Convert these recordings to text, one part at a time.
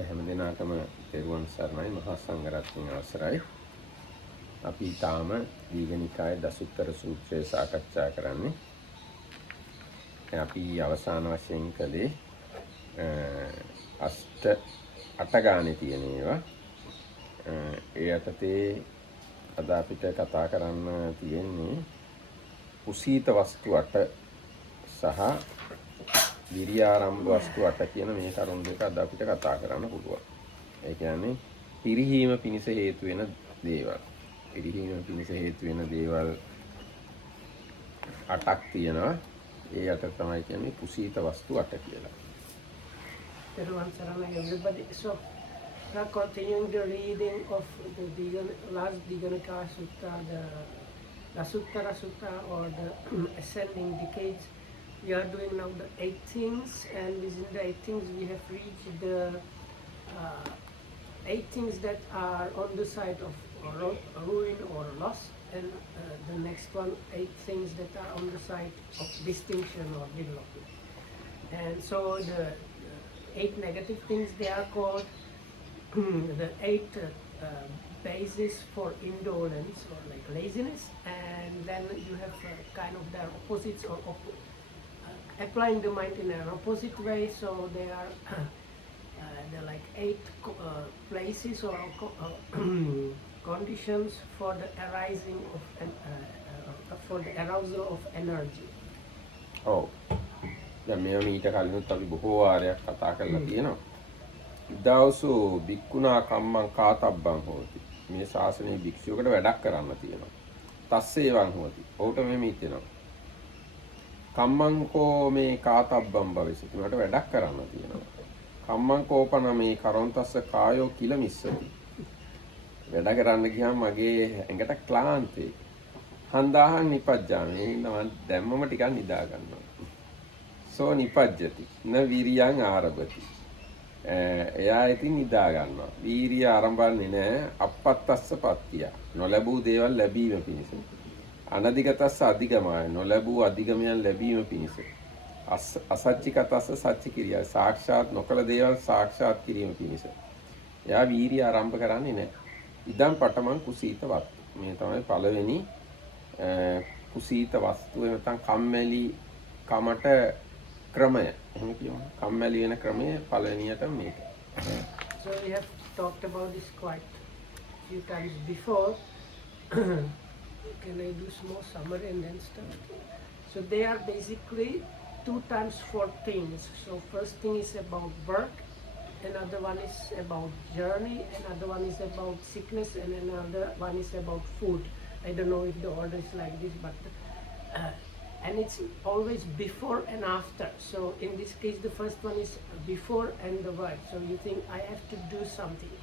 හැම දිනාටම තෙරුවන් සරණයි මහා සංඝරත්නයන් අවසරයි. අපි තාම දීඝනිකායේ දසුත්තර සූත්‍රය සාකච්ඡා කරන්නේ. අපි අවසාන වශයෙන් කළේ අට ගානේ තියෙන ඒවා. ඒ යටතේ අද අපිට කතා කරන්න තියෙන්නේ කුසීත වස්තු 8 සහ විරියාරම්භ වස්තු 8 කියන මේ කරුණු දෙක අද අපිට කතා කරන්න පුළුවන්. ඒ කියන්නේ පිරිහීම පිණිස හේතු වෙන දේවල්. පිරිහීම පිණිස හේතු වෙන දේවල් 8ක් තියෙනවා. ඒ 8 තමයි කියන්නේ කුසීත වස්තු 8 කියලා. Everyone, everybody. So, now continuing the reading of the last Diganika Sutta, the Dasuttara Sutta, or the ascending decades. We are doing now the 8 things, and within the 8 things we have reached the 8 things that are on the side of ruin or loss, and the next one 8 things that are on the side of distinction or development. And so the 8 negative things, they are called the 8 bases for indolence or like laziness, and then you have kind of their opposites or applying the mind in an opposite way. So they are they're like 8 places or conditions for the arising of for the arousal of energy. ඔව්. දැන් මේවා මීට කලිනුත් අපි බොහෝ වාරයක් කතා කරලා තියෙනවා. ඉදවසු බික්කුණා කම්මං කාතබ්බං හෝති. මේ ශාසනයේ භික්ෂුවකට වැඩක් කරන්න තියෙනවා. තස්සේවං හෝති. ඔහුට මෙහෙම හිතෙනවා. කම්මං කෝ මේ කාතබ්බං භවිසති. මට වැඩක් කරන්න තියෙනවා. කම්මං කෝපන මේ කරොන්තස්ස කායෝ කිල මිස්සති. වැඩ කරන්න ගියාම මගේ ඇඟට ක්ලාන්තේ. හන්දාහන් නිපජ්ජාමි. මම දැම්මම ටිකක් නිදා ගන්නවා. සෝ නිපජ්ජති. න විරියං ආරභති. එයා ඉතින් නිදා ගන්නවා. වීරිය ආරම්භන්නේ නැහැ. අපත්තස්ස පත්තිය. නොලැබූ දේවල් ලැබීම පිණිස. අනධිගතස්ස අධිගමය. නොලැබූ අධිගමයන් ලැබීම පිණිස. අසච්චිකතස්ස සච්චි කිරිය. සාක්ෂාත් නොකළ දේවල් සාක්ෂාත් කිරීම පිණිස. එයා වීරිය ආරම්භ කරන්නේ නැහැ. ඉදන් පටමන් කුසීත වස්තු. මේ තමයි පළවෙනි කුසීත වස්තුව. නැත්නම් කම්මැලි කමට ක්‍රමය. එහෙම කියමු. කම්මැලි වෙන ක්‍රමය පළවෙනියට මේක. So we have talked about this quite a few times before. Can I do small summary and then start? So they are basically 2 times 4 things. So first thing is about work, another one is about journey, another one is about sickness, and another one is about food. I don't know if the order is like this, but and it's always before and after. So in this case the first one is before and the work. So you think I have to do something,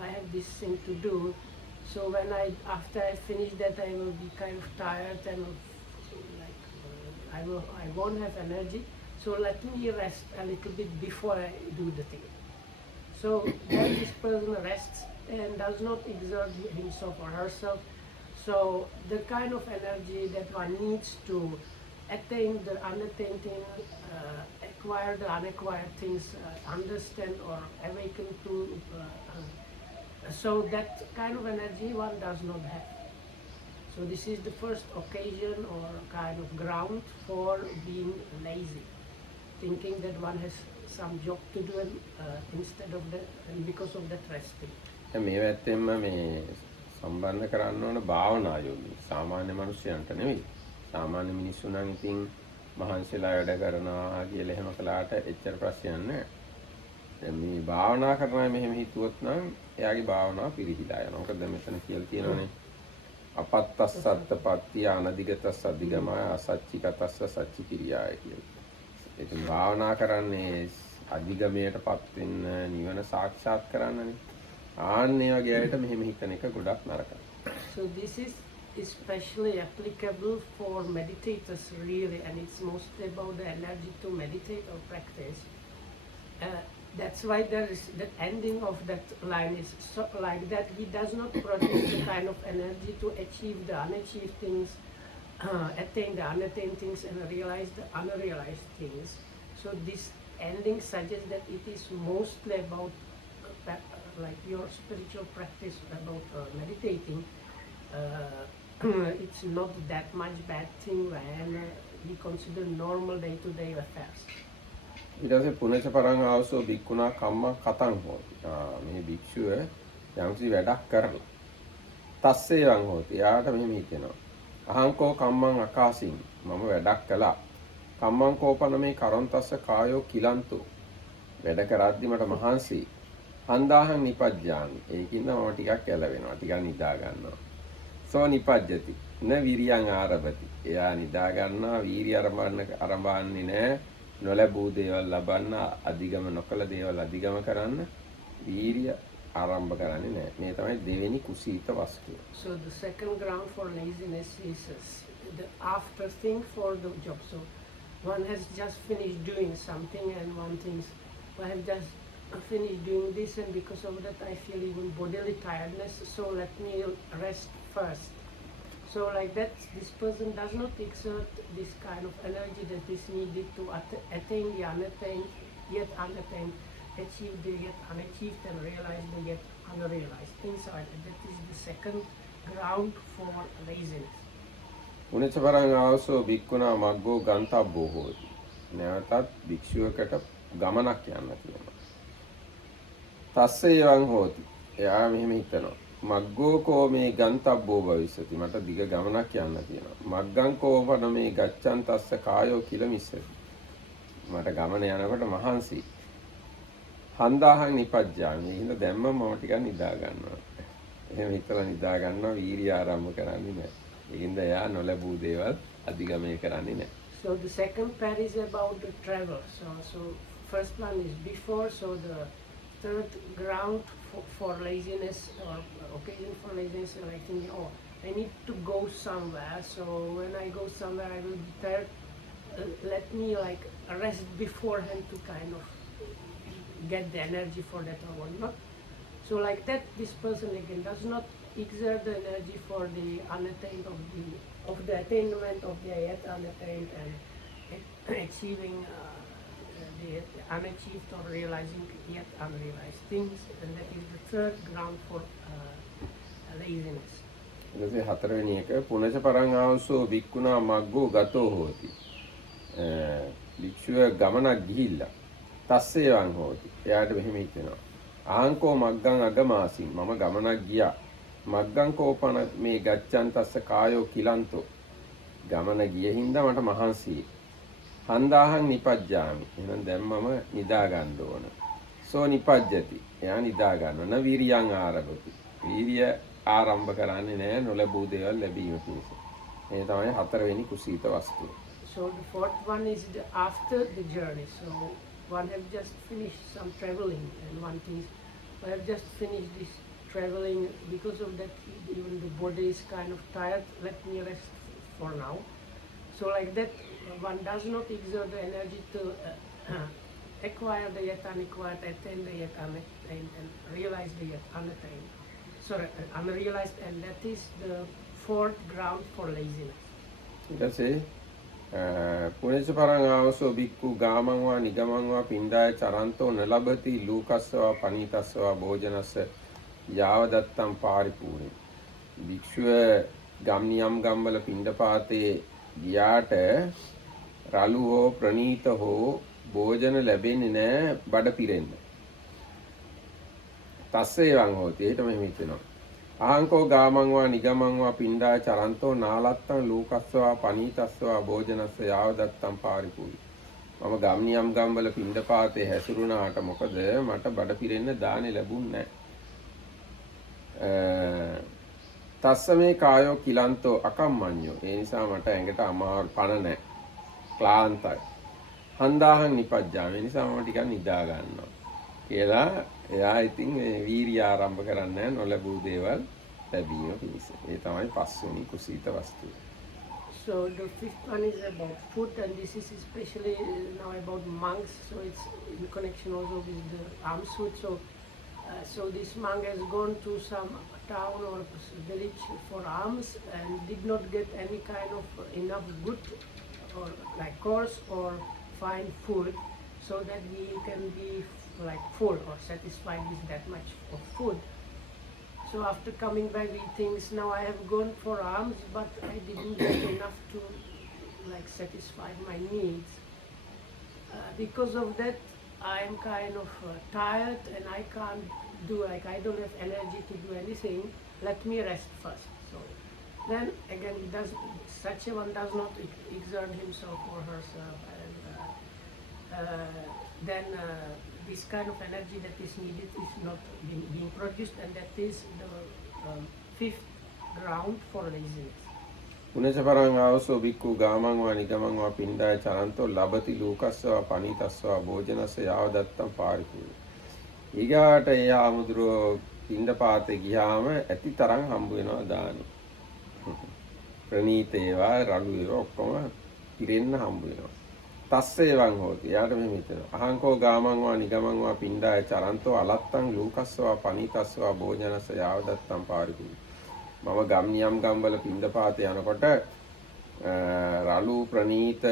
I have this thing to do. So when after I finish that, I will be kind of tired and like I won't have energy. So let me rest a little bit before I do the thing. So then this person rests and does not exert himself or herself. So the kind of energy that one needs to attain the unattained thing, acquire the unacquired things, understand or awaken to. So that kind of energy one does not have. So this is the first occasion or kind of ground for being lazy, thinking that one has some job to do and, instead of that, and because of that resting. මේ වැත්තෙන්ම මේ සම්බන්ධ කරන්න ඕන භාවනා යෝගී. සාමාන්‍ය මිනිස්සුන්ට නෙවෙයි. සාමාන්‍ය මිනිස්සු නම් ඉතින් මහන්සිලා වැඩ කරනවා කියලා එහෙම කළාට එච්චර ප්‍රශ්නයක් නැහැ. දැන් මේ භාවනා කරනවා මෙහෙම හිතුවොත් නම් එයාගේ භාවනාව පිරිහිලා යනවා. මොකද දැන් මෙතන කියලා තියෙනවානේ අපත්තස්සත්තපත්තිය අනධිගතස්ස අධිගමය අසච්චිකතස්ස සච්චි කිරියාය කියලා. ඉතින් භාවනා කරන්නේ අධිගමයටපත් වෙන්න නිවන සාක්ෂාත් කරන්නනේ. ආන්නේ වගේ අයට මෙහෙම හිතන එක ගොඩක් නරකයි. So this is especially applicable for meditators really, and it's mostly about the energy to meditate or practice. That's why there is the ending of that line is so like that he does not produce the kind of energy to achieve the unachieved things, attain the unattained things, and realize the unrealized things. So this ending suggests that it is mostly about like your spiritual practice, about meditating. It's not that much bad thing when we consider normal day-to-day affairs. ඊට පස්සේ පුනච පරං ආවසෝ බික්කුණා කම්මං කතං හෝති. මේ භික්ෂුව යම්කිසි වැඩක් කරලා තස්සේවං හෝති. එයාට මෙහෙම හිතෙනවා. අහංකෝ කම්මං අකාසින් මම වැඩක් කළා. කම්මං කෝපන මේ කරොන්තස්ස කායෝ කිලන්තෝ. වැඩ කරද්දි මට මහන්සි. හන්දාහං නිපජ්ජාමි. ඒකින්ද මම ටිකක් ඇලවෙනවා. ටිකක් නිදා ගන්නවා. සෝ නිපජ්ජති. න විරියං ආරභති. එයා නිදා ගන්නවා. වීරිය ආරම්භන්නේ නැහැ. නොලැබූ දේවල් ලබන්න, අධිගම නොකළ දේවල් අධිගම කරන්න වීරිය ආරම්භ කරන්නේ නැහැ. මේ තමයි දෙවෙනි කුසීත වස්තුව. So the second ground for laziness is the after thing for the job. So one has just finished doing something and one thinks, I have just finished doing this and because of that I feel even bodily tiredness, so let me rest first. So like that, this person does not exert this kind of energy that is needed to attain the unattained, yet unattained, achieve the yet unachieved, and realize the yet unrealized. Things like that. That is the second ground for laziness. උනච්ච පරං ආවසෝ බික්කුණා මග්ගෝ ගන්තබ්බෝ හෝති. නැවතත් භික්ෂුවකට ගමනක් යන්න තියෙනවා. තස්සේවං හෝති. එයා මෙහෙම හිතනවා. මග්ගෝ කෝ මේ ගන්තබ්බෝ භවිස්සති. මට දිග ගමනක් යන්න තියෙනවා. මග්ගං කෝපන මේ ගච්ඡන් තස්ස කායෝ කිලමිස්සති. මට ගමන යනකොට මහන්සි. හන්දාහං නිපජ්ජාමි. එහෙනම් දැම්ම මම ටිකක් නිදා ගන්නවා. එහෙම හිතලා නිදා ගන්නවා වීරිය ආරම්භ කරන්නේ නැහැ. ඒකින්ද එයා නොලැබූ දේවල් අධිගමනය කරන්නේ නැහැ. So the second pair is about the travel. So first one is before. So the third ground for laziness or occasion for laziness, I think, oh, I need to go somewhere. So when I go somewhere, I will be tired. Let me like rest beforehand to kind of get the energy for that or whatnot. So like that, this person again does not exert the energy for the unattained of the attainment of the yet unattained and achieving the unachieved or realizing yet unrealized things, and that is the third ground for laziness. ඊට හතරවෙනි එක පුනච පරං ආවසෝ බික්කුණා මග්ගෝ ගතෝ හෝති. භික්ෂුව ගමනක් ගිහිල්ලා තස්සේවං හෝති. එයාට මෙහෙම හිතෙනවා. ආංකෝ මග්ගං අගමාසින් මම ගමනක් ගියා. මග්ගං කෝපන මේ ගච්ඡන් තස්ස කායෝ කිලන්තෝ. ගමන ගිය හින්දා මට මහන්සියි. හන්දාහං නිපජ්ජාමි. එහෙනම් දැන් මම නිදා ගන්න ඕන. සෝ නිපජ්ජති. එයා නිදා ගන්නවා. න විරියං ආරභති. වීරිය ආරම්භ කරන්නේ නැහැ නොලැබූ දේවල් ලැබීම පිණිස. මේ තමයි හතරවෙනි කුසීත වස්තුව. So the fourth one is the after the journey. So one have just finished some traveling and one thinks, I have just finished this traveling, because of that even the body is kind of tired, let me rest for now. So like that, one does not exert the energy to acquire the yet unacquired, attain the yet unattained, and realize the yet unattained. Sorry, unrealized, and that is the fourth ground for laziness. ඊට පස්සේ පුනේච පරං ආවසෝ බික්කු ගාමං වා නිගමං වා පින්ඩාය චරන්තෝ නලබති ලූකස්සවා පනීතස්සවා භෝජනස්ස යාවදත්තම් පාරිපූර්ණයි. භික්ෂුව ගම්නියම් ගම්වල පින්ඩපාතේ ගියාට රළු හෝ ප්‍රනීත හෝ භෝජන ලැබෙන්නේ නැහැ බඩ පිරෙන්න. තස්සේවං හෝති. ඒකට මෙහෙම හිතෙනවා. අහංකෝ ගාමං වා නිගමං වා පින්ඩාය චරන්තෝ නාලත්තං ලූකස්සවා පනීතස්සවා භෝජනස්ස යාවදත්තම් පාරිපූර්ණයි. මම ගම්නියම් ගම්වල පින්ඩපාතේ හැසිරුණාට මොකද මට බඩ පිරෙන්න දානේ ලැබුන්නේ නැහැ. තස්ස මේ කායෝ කිලන්තෝ අකම්මඤ්ඤෝ. ඒ නිසා මට ඇඟට අමාරු පණ නැහැ. ක්ලාන්තයි. හන්දාහං නිපජ්ජාමි. ඒ නිසා මම ටිකක් නිදා ගන්නවා. කියලා එයා ඉතින් වීරිය ආරම්භ කරන්නේ නොලැබූ දේවල් ලැබීම පිණිස. ඒ තමයි පස්වෙනි කුසීත වස්තුව. So the fifth one is about food, and this is especially now about monks. So it's in connection also with the alms food. So this monk has gone to some town or village for alms and did not get any kind of enough good or like coarse or fine food. so that we can be like full or satisfied with that much of food. So after coming back, we think now I have gone for alms, but I didn't get enough to like satisfy my needs. Because of that, I am kind of tired and I can't do, like I don't have energy to do anything. Let me rest first. So then again, such a one does not exert himself or herself, and then this kind of energy that is needed is not being produced, and that is the fifth ground for laziness. පුනචපරං ආවසෝ බික්ඛු ගාමං වා නිගමං වා පිණ්ඩාය චරන්තෝ ලබති ලෝකස්සවා පනිතස්සවා භෝජනස්ස යාව දත්තම් පාරිපූර්ණ. ඊගාට ඒ ආමුදුරෝ පිණ්ඩපාතේ ගියාම ඇති තරම් හම්බ වෙනවා දානි. ප්‍රණීත ඒවා රළු ඒවා ඔක්කොම පිරෙන්න හම්බ වෙනවා. තස්සේවං හෝති. යාට මෙහෙම හිතෙනවා. අහංකෝ ගාමං වා නිගමං වා පිණ්ඩාය චරන්තෝ අලත්තං ලෝකස්සවා පනිතස්සවා භෝජනස්ස යාව දත්තම් පාරිපූර්ණ. මම ගම්නියම් ගම්වල පින්දපාතේ යනකොට රළු ප්‍රනීත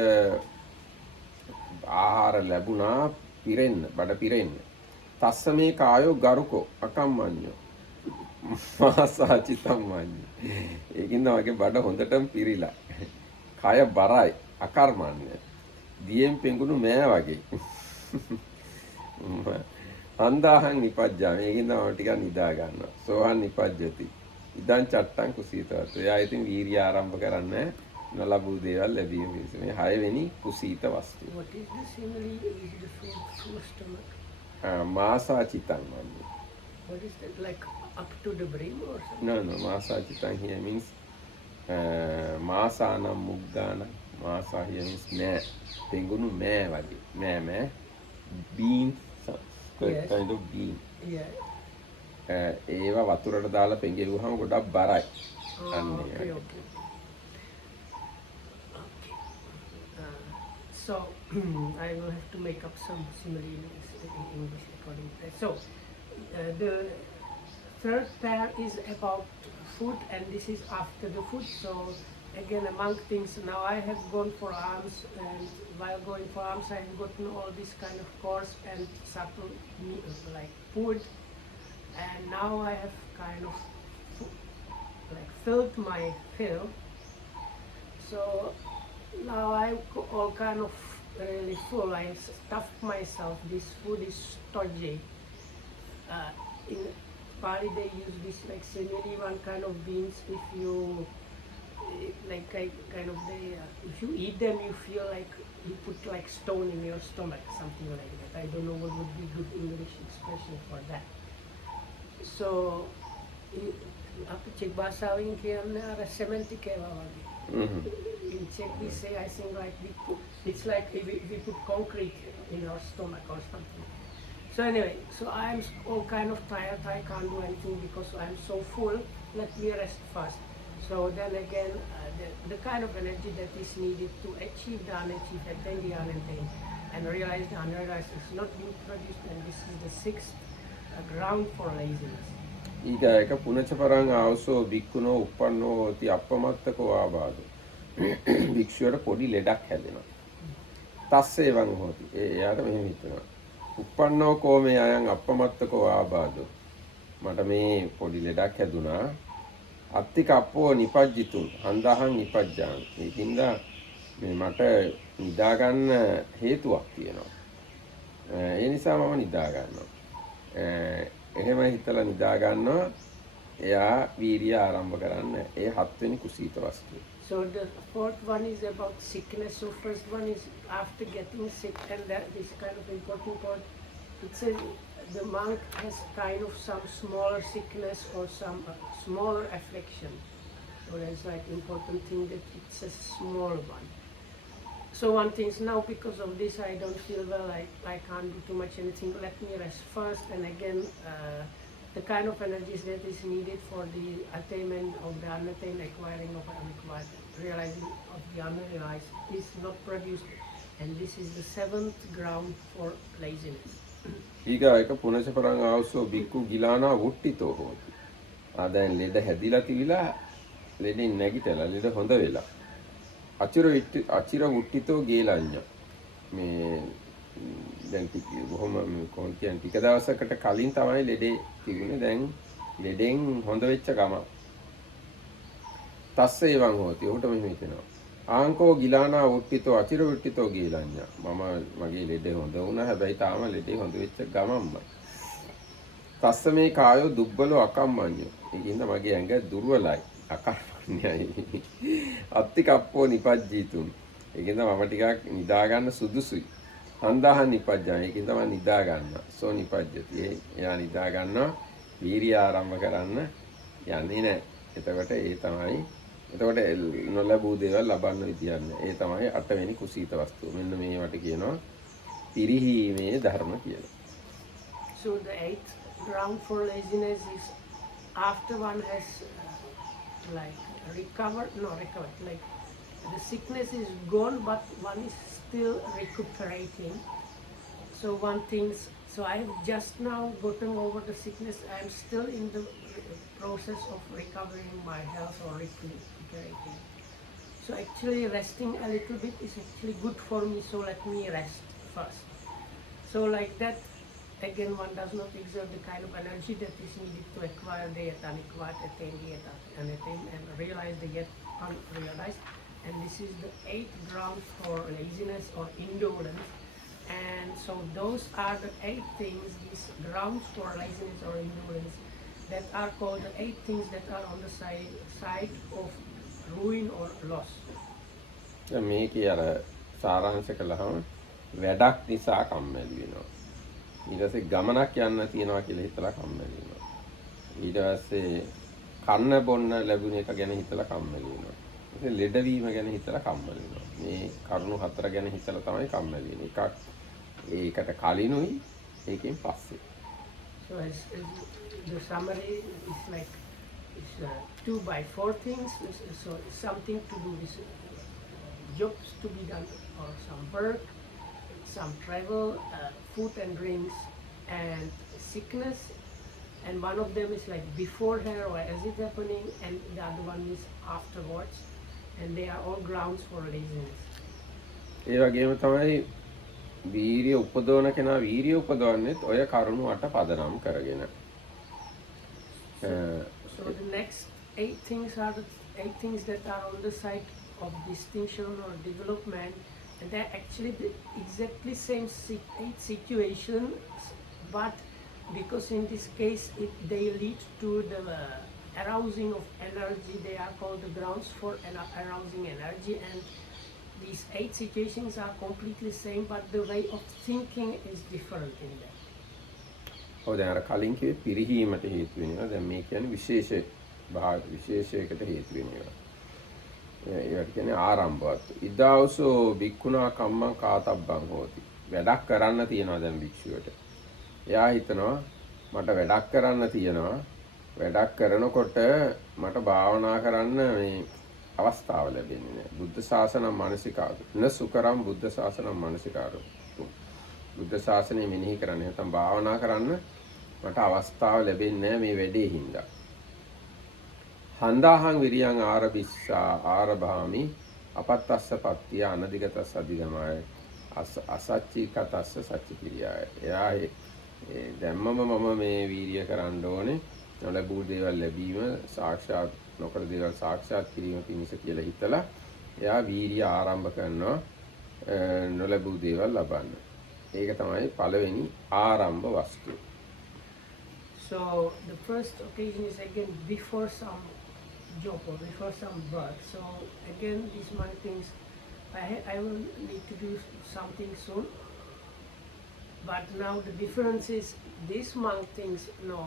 ආහාර ලැබුණා පිරෙන්න බඩ පිරෙන්න. තස්ස මේ කායෝ ගරුකෝ අකම්මඤ්ඤෝ මාසාචිතම් මඤ්ඤ. ඒකින්ද මගේ බඩ හොඳටම පිරීලා. කය බරයි අකර්මණ්‍ය. දියෙන් පෙඟුණු මෑ වගේ. අන්දාහං නිපජ්ජාමි. ඒකින්ද මම ටිකක් නිදා ගන්නවා. සෝහං නිපජ්ජති. ඉදන් චට්ටං කුසීතවත්. එයා ඉතින් වීර්ය ආරම්භ කරන්නේ නොලබූ දේවල් ලැබීම පිණිස. මේ 6 වෙනි කුසීත වස්තුව. What is the simile? Is the food full stomach? මාසාචිතං මන්නේ. What is that, like up to the brim or something? No, මාසාචිතං here means මාසානම් මුග්ගාන. මාසා here means මෑ. පෙඟුණු මෑ වගේ. මෑ beans, Yes. kind of bean. Yeah. ඒවා වතුරට දාලා පෙඟෙවුවහම ගොඩක් බරයි. Okay. So I will have to make up some simile in English according to that. So the third pair is about food, and this is after the food. So again, among things, now I have gone for alms, and while going for alms, I have gotten all this kind of coarse and subtle like food, and now I have kind of like filled my fill. So now I'm all kind of really full. I stuffed myself. This food is stodgy. In Pali they use this like simile, one kind of beans. If you like kind of if you eat them, you feel like you put like stone in your stomach, something like that. I don't know what would be good English expression for that. So Czech bahasawin කියන්නේ අර cement ඒවා වගේ. In Czech we say, I think like it's like if we put concrete in our stomach or something. So anyway, so I'm all kind of tired. I can't do anything because I'm so full. Let me rest first. So then again, the kind of energy that is needed to achieve the unachieved, attain the unattained, and realize the unrealized is not being produced, and this is the sixth ground for laziness. ඊට එක පුනචපරං ආවසෝ බික්කුණෝ උප්පන්නෝ hoti අප්පමත්තකෝ ආබාධෝ. භික්ෂුවට පොඩි ලෙඩක් හැදෙනවා. තස්සේවං හෝති. එයාට මෙහෙම හිතනවා. උප්පන්නෝ කෝමේ අයං අප්පමත්තකෝ ආබාධෝ. මට මේ පොඩි ලෙඩක් හැදුනා. අත්තික අප්පෝ නිපජ්ජිතුන් හන්දාහං නිපජ්ජාමි. ඒකින්ද මේ මට නිදා ගන්න හේතුවක් තියෙනවා. ඒ නිසා මම නිදා ගන්නවා. එහෙම හිතලා නිදා ගන්නවා. එයා වීර්ය ආරම්භ කරන්න. ඒ 7 වෙනි කුසීත වස්තුව. So the fourth one is about sickness. So first one is after getting sick, and that is kind of important part. It says the monk has kind of some smaller sickness or some smaller affliction. So that's like important thing that it's a small one. So one thing is now because of this I don't feel well, I can't do too much anything. Let me rest first, and again the kind of energies that is needed for the attainment of the unattained, acquiring of unacquired, realizing of the unrealized is not produced, and this is the seventh ground for laziness. ඊගා එක පුනචපරං ආවසෝ බික්කු ගිලානා වුට්ටිතෝ හෝති. දැන් ලෙඩ හැදිලා තිවිලා ලෙඩෙන් නැගිටලා ලෙඩ හොඳ වෙලා. අචිර වුට්ටිතෝ ගේලඤ්ඤ. මේ දැන් බොහොම කොහොමද කියන්නේ ටික දවසකට කලින් තමයි ලෙඩේ තිබුණේ. දැන් ලෙඩෙන් හොඳ වෙච්ච ගම. තස්සේ වං හෝති. උහුට මෙහෙම හිතෙනවා. ආංකෝ ගිලානා උට්ටිතෝ අචිර උට්ටිතෝ ගීලඤ්ඤා. මගේ ලෙඩේ හොඳ වුණා. හැබැයි තාම ලෙඩේ හොඳ වෙච්ච ගමම්මයි. තස්ස මේ කායෝ දුබ්බලෝ අකම්මඤ්ඤෝ. ඒකින්ද මගේ ඇඟ දුර්වලයි. අකම්මඤ්ඤයි. අත්ති කප්පෝ නිපජ්ජීතුම්. ඒකින්ද මම ටිකක් නිදා ගන්න සුදුසුයි. හන්දාහන් නිපජ්ජා. ඒකින්ද මම නිදා ගන්නවා. සෝ නිපජ්ජති. එයා නිදා ගන්නවා. වීරිය ආරම්භ කරන්න යන්නේ නැහැ. එතකොට ඒ තමයි එතකොට නොලැබූ දේවල් ලබන්න විදියක් නැහැ. ඒ තමයි 8 වෙනි කුසීත වස්තුව. මෙන්න මේවට කියනවා පිරිහීමේ ධර්ම කියලා. So the eighth ground for laziness is after one has recovered, like the sickness is gone but one is still recuperating. So one thinks, so I have just now gotten over the sickness, I am still in the process of recovering my health or recuperating. So actually resting a little bit is actually good for me, so let me rest first. So like that, again one does not exert the kind of energy that is needed to acquire the yet unacquired, attain the yet unattained, and realize the yet unrealized. And this is the eighth ground for laziness or indolence. And so those are the 8 things, these grounds for laziness or indolence, that are called the 8 things that are on the side of ruin or loss. මේකේ අර සාරාංශ කළාම වැඩක් නිසා කම්මැලි වෙනවා. ඊට පස්සේ ගමනක් යන්න තියනවා කියලා හිතලා කම්මැලි වෙනවා. ඊට පස්සේ කන්න බොන්න ලැබුණ එක ගැන හිතලා කම්මැලි වෙනවා. ඉතින් ලෙඩවීම ගැන හිතලා කම්මැලි වෙනවා. මේ කරුණු 4 ගැන හිතලා තමයි කම්මැලි වෙන්නේ. එකක් ඒකට කලිනුයි ඒකෙන් පස්සේ. So as the summary is like 2 by 4 things. So it's something to do with jobs to be done or some work, some travel, food and drinks, and sickness. And one of them is like beforehand or as it happening, and the other one is afterwards. And they are all grounds for laziness. ඒ වගේම තමයි වීරිය උපදවන කෙනා වීරිය උපදවන්නේත් ඔය කරුණු 8 පදනම් කරගෙන. So the next 8 things are the 8 things that are on the side of distinction or development, and they're actually the exactly same 8 situations, but because in this case they lead to the arousing of energy, they are called the grounds for arousing energy, and these 8 situations are completely same, but the way of thinking is different in them. දැන් අර කලින් කිව්වේ පිරිහීමට හේතු වෙනවා. දැන් මේ කියන්නේ විශේෂයකට හේතු වෙනවා. ඒකට කියන්නේ ආරම්භවත්. ඉදාවසෝ භික්ඛුනා කම්මං කාතබ්බං හෝති. වැඩක් කරන්න තියනවා දැන් භික්ෂුවට. එයා හිතනවා මට වැඩක් කරන්න තියනවා. වැඩක් කරනකොට මට භාවනා කරන්න මේ අවස්ථාව ලැබෙන්නේ නැහැ. බුද්ධ ශාසනම් මානසිකාරු. න සුකරම් බුද්ධ ශාසනම් මානසිකාරු. බුද්ධ ශාසනය මෙනෙහි කරන්න නැත්නම් භාවනා කරන්න මට අවස්ථාව ලැබෙන්නේ නැහැ මේ වැඩේ හින්දා. හන්දාහං විරියං ආරබිස්සා ආරභාමි අපත්තස්ස පත්තිය අනදිගතස්ස අධිගමය අසච්චි කතස්ස සච්චි කිරියාය. එයා දැම්මම මම මේ වීරිය කරන්න ඕනේ. නොලැබූ දේවල් ලැබීම සාක්ෂාත් නොකළ දේවල් සාක්ෂාත් කිරීම පිණිස කියලා හිතලා එයා වීරිය ආරම්භ කරනවා නොලැබූ දේවල් ලබන්න. ඒක තමයි පළවෙනි ආරම්භ වස්තුව. So the first occasion is again before some job or before some work. So again these many things I will need to do something soon. But now the difference is these monk things, no,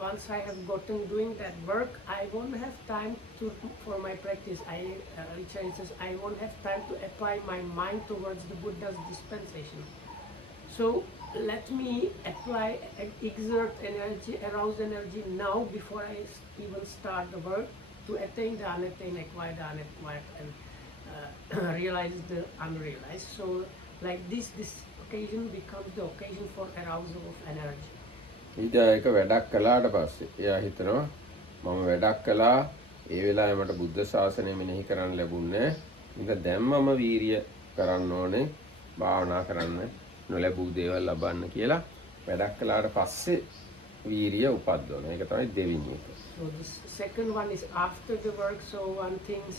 once I have gotten doing that work, I won't have time for my practice. I won't have time to apply my mind towards the Buddha's dispensation. So let me apply, exert energy, arouse energy now before I even start the work to attain the unattained, acquire the unacquired, and realize the unrealized. So like this occasion becomes the occasion for arousal of energy. ඊට ඒක වැඩක් කළාට පස්සේ එයා හිතනවා මම වැඩක් කළා ඒ වෙලාවේ මට බුද්ධ ශාසනය මෙනෙහි කරන්න ලැබුණේ නැහැ. ඉතින් දැන් මම වීරිය කරන්න ඕනේ භාවනා කරන්න නොලැබූ දේවල් ලබන්න කියලා වැඩක් කළාට පස්සේ වීරිය උපද්දවන. ඒක තමයි දෙවෙනි එක. So the second one is after the work. So one things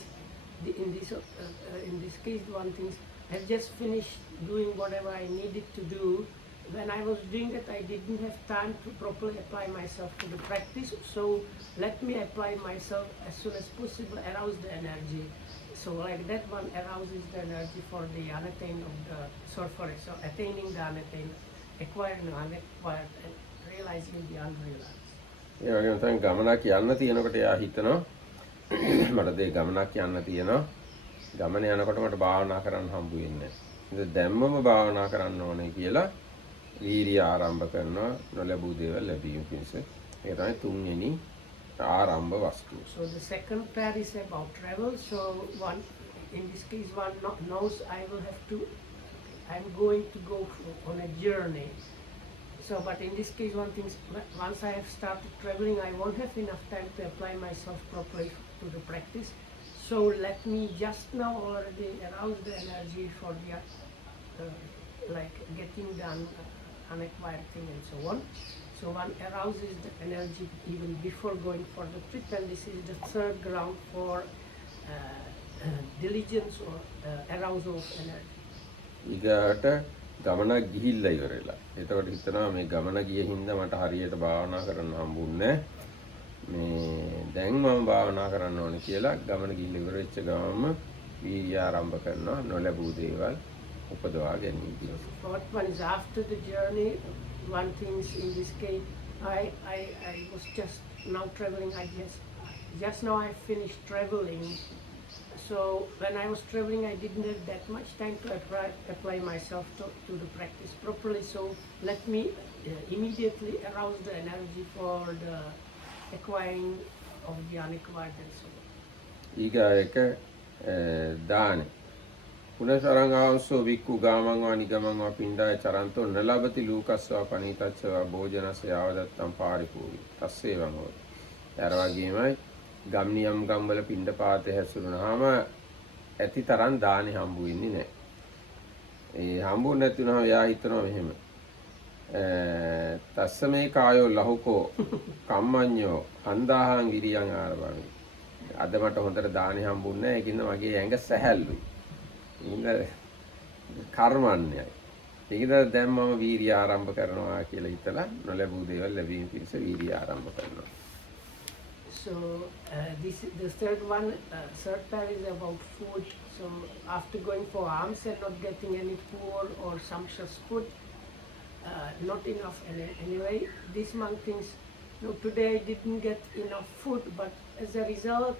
in this case, one things I just finished doing whatever I needed to do. When I was doing it, I didn't have time to properly apply myself to the practice. So let me apply myself as soon as possible, arouse the energy. So like that one arouses the energy for the unattained of the sorcery. So attaining the unattained, acquiring the unacquired, and realizing the unrealized. ඒ වගේම තමයි ගමනක් යන්න තියෙනකොට එයා හිතනවා මට දේ ගමනක් යන්න තියෙනවා. ගමන යනකොට මට භාවනා කරන්න හම්බ වෙන්නේ නැහැ. ඉතින් දැම්මම භාවනා කරන්න ඕනේ කියලා වීරිය ආරම්භ කරනවා නොලැබූ දේවල් ලැබීම පිණිස. ඒක තමයි තුන්වෙනි ආරම්භ වස්තුව. So the second pair is about travel. So one, in this case, one knows I'm going to go on a journey. So, but in this case, one thing, once I have started traveling, I won't have enough time to apply myself properly to the practice. So let me just now already arouse the energy for the like getting done unacquired thing and so on. So one arouses the energy even before going for the trip, and this is the third ground for diligence or arousal of energy. ඊගාට ගමනක් ගිහිල්ලා ඉවරලා. එතකොට හිතනවා මේ ගමන ගිය හින්දා මට හරියට භාවනා කරන්න හම්බුන්නේ මේ දැන් මම භාවනා කරන්න ඕනේ කියලා ගමන ගිහිල්ලා ඉවර වෙච්ච ගමන්ම වීර්ය ආරම්භ කරනවා නොලැබූ දේවල් උපදවා ගැනීම. Fourth one is after the journey. One thing is in this case, I was just now traveling. Just now I finished traveling. So when I was traveling, I didn't have that much time to apply myself to the practice properly. So let me immediately arouse the energy for the acquiring of the unacquired and so on. ඊගායක දාන පුනසරංගාංසෝ වික්ඛු ගාමං වා නිගමං වා පිණ්ඩාය චරන්තෝ නලබති ලූකස්වා පනීතච්චවා භෝජනස්ස යාවදත්තම් පාරිපූර්ණ තස්සේවං හෝති. ඊට වගේමයි ගම්නියම් ගම්වල පිණ්ඩපාතේ හැසිරුණාම ඇති තරම් දානි හම්බු වෙන්නේ නැහැ. ඒ හම්බු නැති වුණාම එයා හිතනවා මෙහෙම. තස්සමේ කායෝ ලහුකෝ කම්මඤ්ඤෝ හන්දාහං විරියං ආරභමි. අද මට හොඳට දානි හම්බුන්නේ නැහැ. ඒකින්ද මගේ ඇඟ සැහැල්ලුයි. ඉතින් කර්මන්නේයි. ඒකද දැන් මම වීර්ය ආරම්භ කරනවා කියලා හිතලා නොලැබූ දේවල් ලැබීම පිණිස වීර්ය ආරම්භ කරනවා. So the third pair is about food. So after going for alms and not getting any poor or sumptuous food, not enough anyway, this monk thinks, no, today I didn't get enough food, but as a result,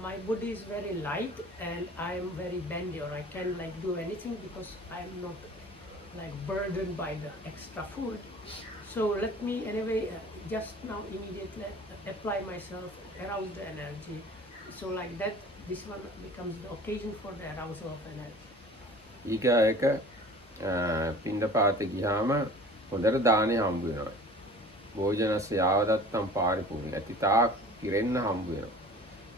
my body is very light and I am very bendy, or I can like do anything because I am not like burdened by the extra food. So let me anyway just now immediately apply myself, arouse the energy. So like that, this one becomes the occasion for the arousal of energy. ඊගායක පිණ්ඩපාතේ ගියාම හොඳට දානේ හම්බ වෙනවා. භෝජනස්ස යාවදත්තම් පාරිපූර්ණ ඇතිතාක් කිරෙන්න හම්බ වෙනවා.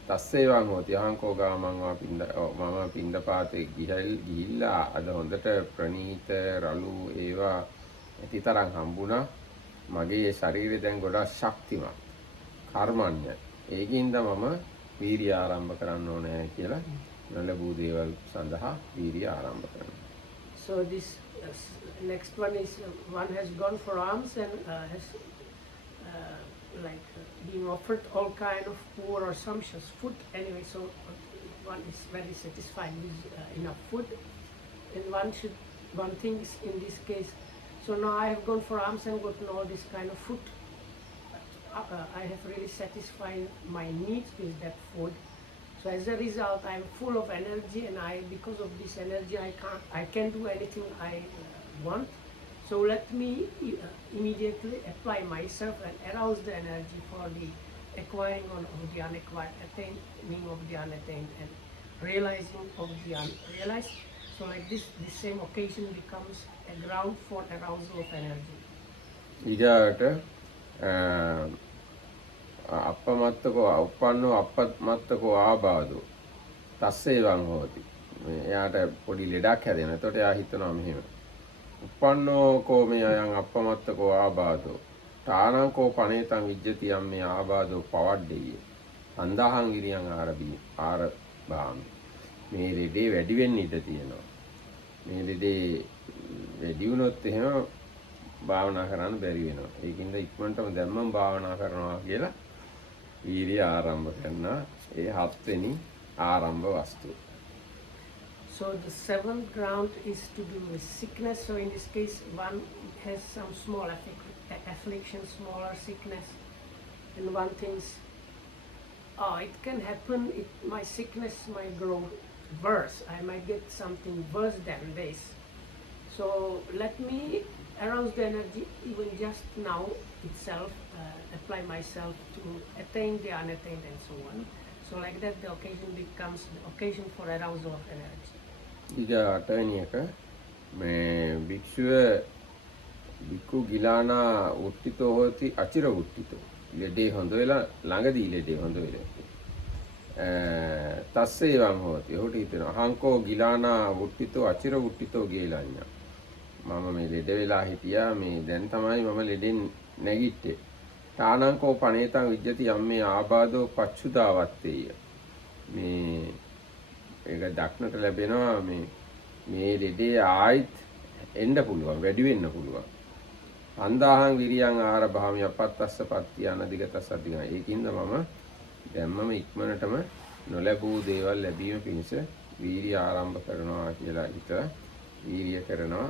තස්සේවං හෝති අහංකෝ ගාමං වා මම පිණ්ඩපාතේ ගිහිල්ලා අද හොඳට ප්‍රණීත රළු ඒවා ඇතිතරම් හම්බුණා. මගේ ශරීරය දැන් ගොඩාක් ශක්තිමත්. කර්මන්නේ. ඒකින්ද මම වීර්ය ආරම්භ කරන්න ඕනේ කියලා නොලැබූ දේවල් සඳහා වීර්ය ආරම්භ කරනවා. So this next one is one has gone for alms and has being offered all kind of poor or sumptuous food. Anyway, so one is very satisfied with enough food, and one thing is in this case. So now I have gone for alms and gotten all this kind of food. I have really satisfied my needs with that food. So as a result, I am full of energy, and because of this energy, I can do anything I want. So let me immediately apply myself and arouse the energy for the acquiring of the unacquired, attaining of the unattained, and realizing of the unrealized. So like this same occasion becomes a ground for arousal of energy. ඊගාට අපමත්තකෝ උපන්නෝ අපමත්තකෝ ආබාධෝ තස්සේවං හෝති. එයාට පොඩි ලෙඩක් හැදෙනවා. එතකොට එයා හිතනවා මෙහෙම. uppannō ko me ayan appamattako ābādo tānaං ko panetāං vijjati yam me ābādo pavaddeyye අන්දාහං ගිරියන් ආරබාමි. මේ ලෙඩේ වැඩි වෙන්න ඉඩ තියෙනවා. මේ ලෙඩේ වැඩි වුණොත් එහෙම භාවනා කරන්න බැරි වෙනවා. ඒකින්ද ඉක්මනටම දැම්මම භාවනා කරනවා කියලා වීර්ය ආරම්භ කරනවා. ඒ 7 වෙනි ආරම්භ වස්තුව. So the seventh ground is to do with sickness. So in this case, one has some small affliction, smaller sickness, and one thinks, oh, it can happen. My sickness might grow worse. I might get something worse than this. So let me arouse the energy even just now itself, apply myself to attain the unattained and so on. So like that the occasion becomes the occasion for arousal of energy. ඊට 8 වෙනි එක මේ භික්ෂුව භික්ඛු ගිලානා උත්තිතෝ හොති අචිර උත්තිතෝ ලෙඩේ හොඳ වෙලා ළඟදී ලෙඩේ හොඳ වෙලා තස්සේ වම් හොති ඔහුට හිතෙනවා අහංකෝ ගිලානා උත්තිතෝ අචිර උත්තිතෝ ගේලඤ්ඤා මම මේ ලෙඩ වෙලා හිටියා මේ දැන් තමයි මම ලෙඩෙන් නැගිට්ටේ තානංකෝ පනේතං විජ්ජති යම්මේ ආබාධෝ පච්චුදාවත්තේය මේ ඒක දක්නට ලැබෙනවා මේ ලෙඩේ ආයිත් එන්න පුළුවන් වැඩි වෙන්න පුළුවන් අන්දාහං විරියං ආරභාමි අපත්තස්ස පත්ති අනදිගතස්ස අධිගම ඒකින්ද මම දැම්මම ඉක්මනටම නොලැබූ දේවල් ලැබීම පිණිස වීර්ය ආරම්භ කරනවා කියලා හිතලා වීර්ය කරනවා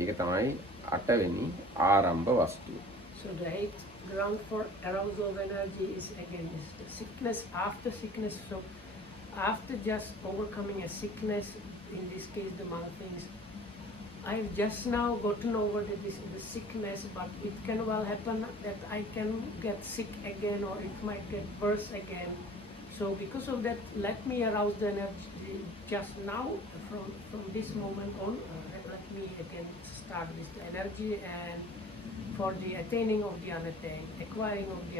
ඒක තමයි 8 වෙනි ආරම්භ වස්තුව. So the eighth ground for arousal of energy is again is sickness after sickness. So after just overcoming a sickness, in this case the mother thinks, I've just now gotten over the sickness, but it can well happen that I can get sick again or it might get worse again. So because of that, let me arouse the energy just now from this moment on. Let me again start with the energy and for the attaining of the unattained, acquiring of the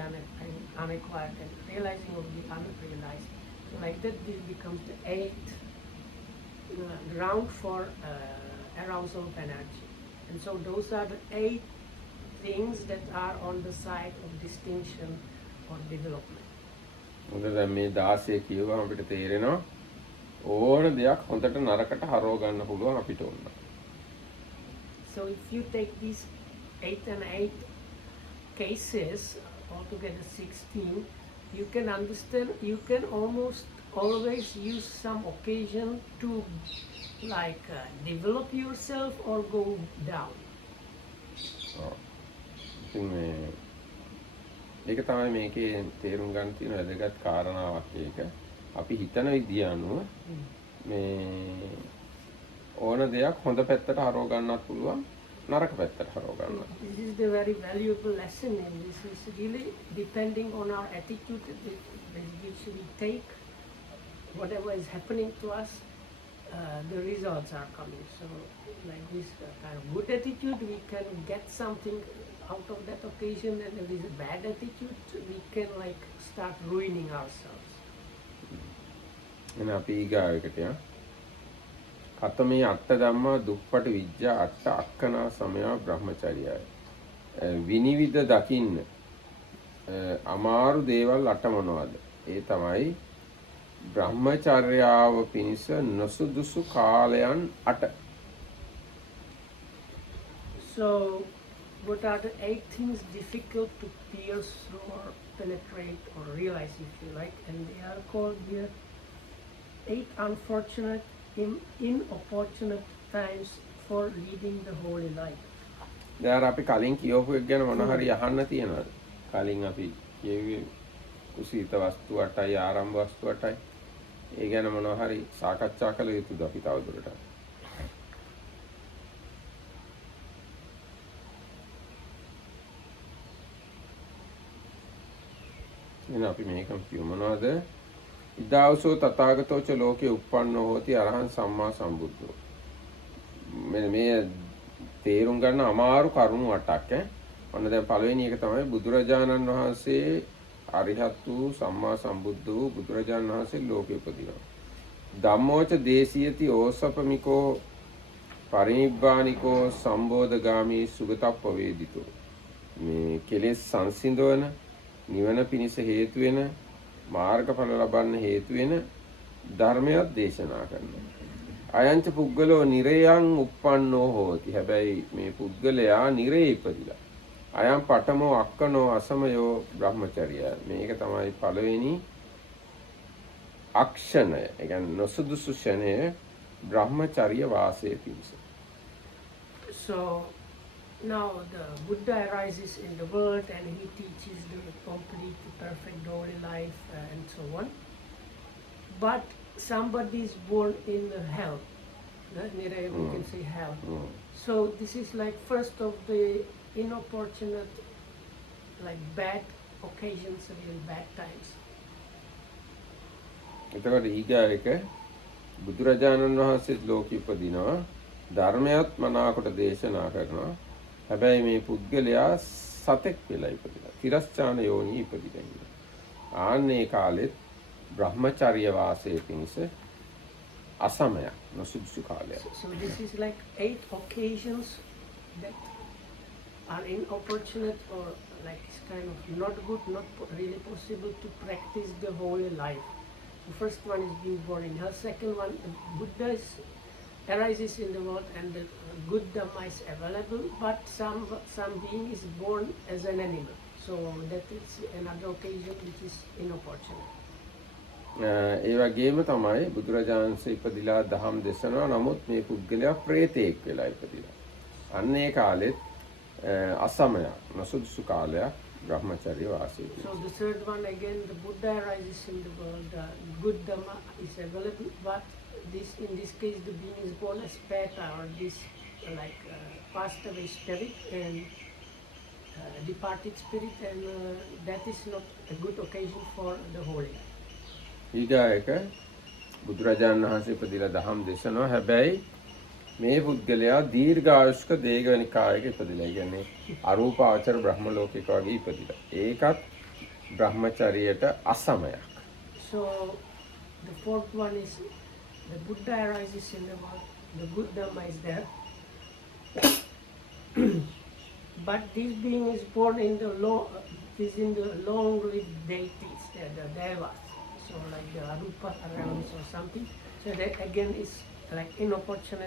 unacquired and realizing of the unrealized. So like that this becomes the eighth ground for arousal of energy. And so those are the 8 things that are on the side of distinction or development. හොඳ දැන් මේ 16 කියවම අපිට තේරෙනවා ඕන දෙයක් හොඳට නරකට හරව ගන්න පුළුවන් අපිට ඕන. So if you take these 8 and 8 cases, altogether 16, you can understand, you can almost always use some occasion to like develop yourself or go down. ඉතින් මේ ඒක තමයි මේකේ තේරුම් ගන්න තියෙන වැදගත් කාරණාවක් ඒක. අපි හිතන විදිය අනුව මේ ඕන දෙයක් හොඳ පැත්තට හරව ගන්නත් පුළුවන් නරක පැත්තට හරව ගන්නත්. This is the very valuable lesson in this is really depending on our attitude which we take whatever is happening to us. The results are coming. So like this kind of good attitude, we can get something out of that occasion, and if it's a bad attitude, we can like start ruining ourselves. එන අපි ඊගාවකට යමු. කතමේ අට්ඨ ධම්මා දුප්පටි විද්‍යා අට්ඨ අක්කනා සමයා බ්‍රහ්මචර්යය. විනිවිද දකින්න අමාරු දේවල් අට මොනවද? ඒ තමයි බ්‍රහ්මචර්යාව පිණිස නොසුදුසු කාලයන් 8. So what are the 8 things difficult to pierce through or penetrate or realize, if you like, and they are called here 8 unfortunate inopportune times for leading the holy life. දැන් අපි කලින් කියවපු එක ගැන මොන හරි අහන්න තියෙනවද? කලින් අපි කියුවේ කුසීත වස්තු 8යි ආරම්භ වස්තු 8යි. ඒ ගැන මොන හරි සාකච්ඡා කළ යුතුද අපි තවදුරටත්? එන අපි මේකම කියමු මොනවද? ඉදාවසෝ තථාගතෝච ලෝකේ uppannෝ හෝති අරහං සම්මා සම්බුද්ධෝ. මේ තේරුම් ගන්න අමාරු කරුණු 8ක් ඈ. ඔන්න දැන් පළවෙනි එක තමයි බුදුරජාණන් වහන්සේ අරිහත් වූ සම්මා සම්බුද්ධ වූ බුදුරජාණන් වහන්සේ ලෝකෙ උපදිනවා. ධම්මෝච දේශීයති ඕසපමිකෝ පරිනිබ්බානිකෝ සම්බෝධගාමී සුගතප්පවේදිතෝ මේ කෙලෙස් සංසිඳවන නිවන පිණිස හේතු වෙන මාර්ගඵල ලබන්න හේතු වෙන ධර්මයක් දේශනා කරනවා. අයංච පුද්ගලෝ නිරයං uppannෝ හෝති. හැබැයි මේ පුද්ගලයා නිරේ ඉපදිලා. අයං පඨමෝ අක්කනෝ අසමයෝ බ්‍රහ්මචර්යය. මේක තමයි පළවෙනි අක්ෂණය. ඒ කියන්නේ නොසුදුසු ෂණය බ්‍රහ්මචර්ය වාසයේ පිණිස. So now the Buddha arises in the world and he teaches the complete, perfect holy life and so on. But somebody is born in hell. We can say hell. So this is like first of the inopportunate, like bad occasions, real bad times. එතකොට ඊගායක බුදුරජාණන් වහන්සේ ලෝකෙ ඉපදිනවා ධර්මයක් මනාකොට දේශනා කරනවා. හැබැයි මේ පුද්ගලයා සතෙක් වෙලා ඉපදිලා. තිරස්චාන යෝනි ඉපදිලා ඉන්නවා. ආන්නේ කාලෙත් බ්‍රහ්මචර්ය වාසයේ පිණිස අසමයක් නොසුදුසු කාලයක්. So this is like 8 occasions that are inopportune or like it's kind of not good, not really possible to practice the holy life. The first one is being born in hell. Second one, Buddha arises in the world and the good Dhamma is available, but some being is born as an animal. So that is another occasion which is inopportune. ඒ වගේම තමයි බුදුරජාණන්සේ ඉපදිලා දහම් දේශනා නමුත් මේ පුද්ගලයා ප්‍රේතෙක් වෙලා ඉපදිලා. අන්න ඒ කාලෙත් අසමයක් නොසුදුසු කාලයක් බ්‍රහ්මචර්ය වාසය. So the third one again, the Buddha arises in the world, good Dhamma is available, but in this case the being is born as Peta or this like passed away spirit and departed spirit, and that is not a good occasion for the holy. ඊගායක බුදුරජාණන් වහන්සේ ඉපදිලා දහම් දේශනවා. හැබැයි මේ පුද්ගලයා දීර්ඝායුෂ්ක දේගනිකායක ඉපදිලා. ඒ කියන්නේ අරූපාවචර බ්‍රහ්ම ලෝකයක වගේ ඉපදිලා. ඒකත් බ්‍රහ්මචර්යයට අසමයක්. So the fourth one is the Buddha arises in the world, the good Dhamma is there, but this being is born in the long-lived deities, the devas, so like the Arupa around or something. So that again is like inopportune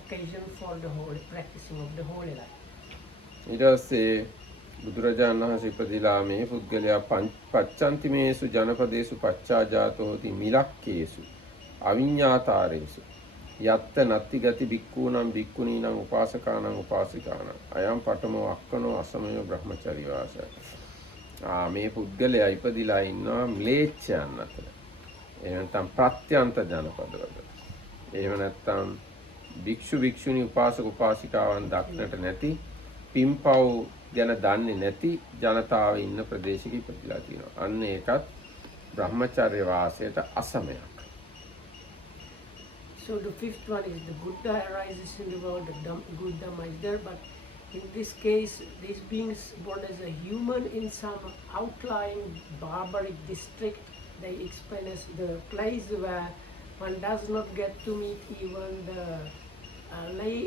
occasion for the holy practicing of the holy life. ඊට පස්සේ බුදුරජාණන් වහන්සේ ඉපදිලා මේ පුද්ගලයා පච්චන්තිමේසු ජනපදේසු පච්චාජාතෝති මිලක්කේසු අවිඤ්ඤාතාරේසු යත්ත නත්ති ගති බික්ඛූණං බික්ඛුණීනං උපාසකානං උපාසිකානං අයං පඨමෝ අක්කනෝ අසමයෝ බ්‍රහ්මචර්ය වාසය. මේ පුද්ගලයා ඉපදිලා ඉන්නවා ම්ලේච්ඡයන් අතර. එහෙම නැත්නම් ප්‍රත්‍යන්ත ජනපදවල. එහෙම නැත්නම් භික්ෂු භික්ෂුණී උපාසක උපාසිකාවන් දක්නට නැති පින්පව් ගැන දන්නේ නැති ජනතාව ඉන්න ප්‍රදේශයක ඉපදිලා තියෙනවා. අන්න ඒකත් බ්‍රහ්මචර්ය වාසයට අසමයක්. So the fifth one is the Buddha arises in the world, the good Dhamma is there, but in this case, these beings born as a human in some outlying barbaric district, they explain as the place where one does not get to meet even the lay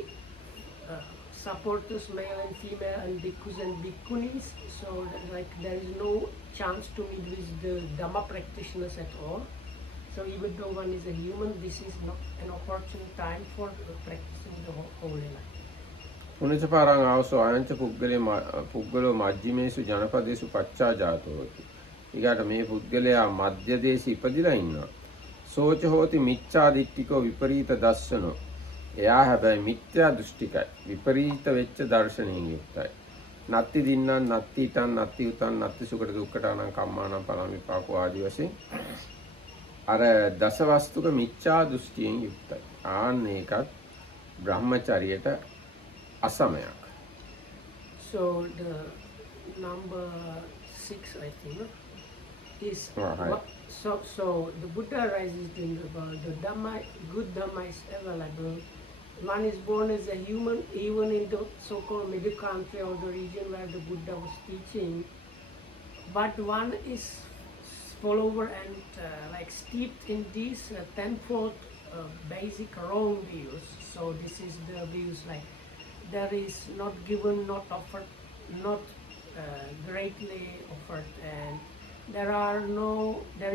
supporters, male and female, and bhikkhus and bhikkhunis. So like there is no chance to meet with the Dhamma practitioners at all. So even though one is a human, this is not an opportune time for practicing the holy life. පුනචපාරං ආවසෝ අයංච පුද්ගලෝ මජ්ජිමේසු ජනපදේසු පච්චාජාතෝ හෝති. ඊගාට මේ පුද්ගලයා මධ්‍ය දේශේ ඉපදිලා ඉන්නවා. සෝච හෝති මිච්ඡා දිට්ඨිකෝ විපරීත දර්ශනෝ. එයා හැබැයි මිත්‍යා දෘෂ්ටිකයි. විපරීත වෙච්ච දර්ශනයෙන් යුක්තයි. නත්ති දින්නම් නත්ති ඊතන් නත්ති උතන් නත්ති සුකට දුක්කටානම් කම්මානම් පලම් විපාකෝ ආදී වශයෙන් අර දසවස්තුක මිච්ඡා දෘෂ්ටියෙන් යුක්තයි. ආන්න ඒකත් බ්‍රහ්මචර්යයට අසමයක්. So the number 6, I think, is so the Buddha arises in the world. The Dhamma, good Dhamma is available. One is born as a human, even in the so-called middle country or the region where the Buddha was teaching. But one is follower and like steeped in this tenfold basic wrong views. So this is the views like there is not given, not offered, not greatly offered, and there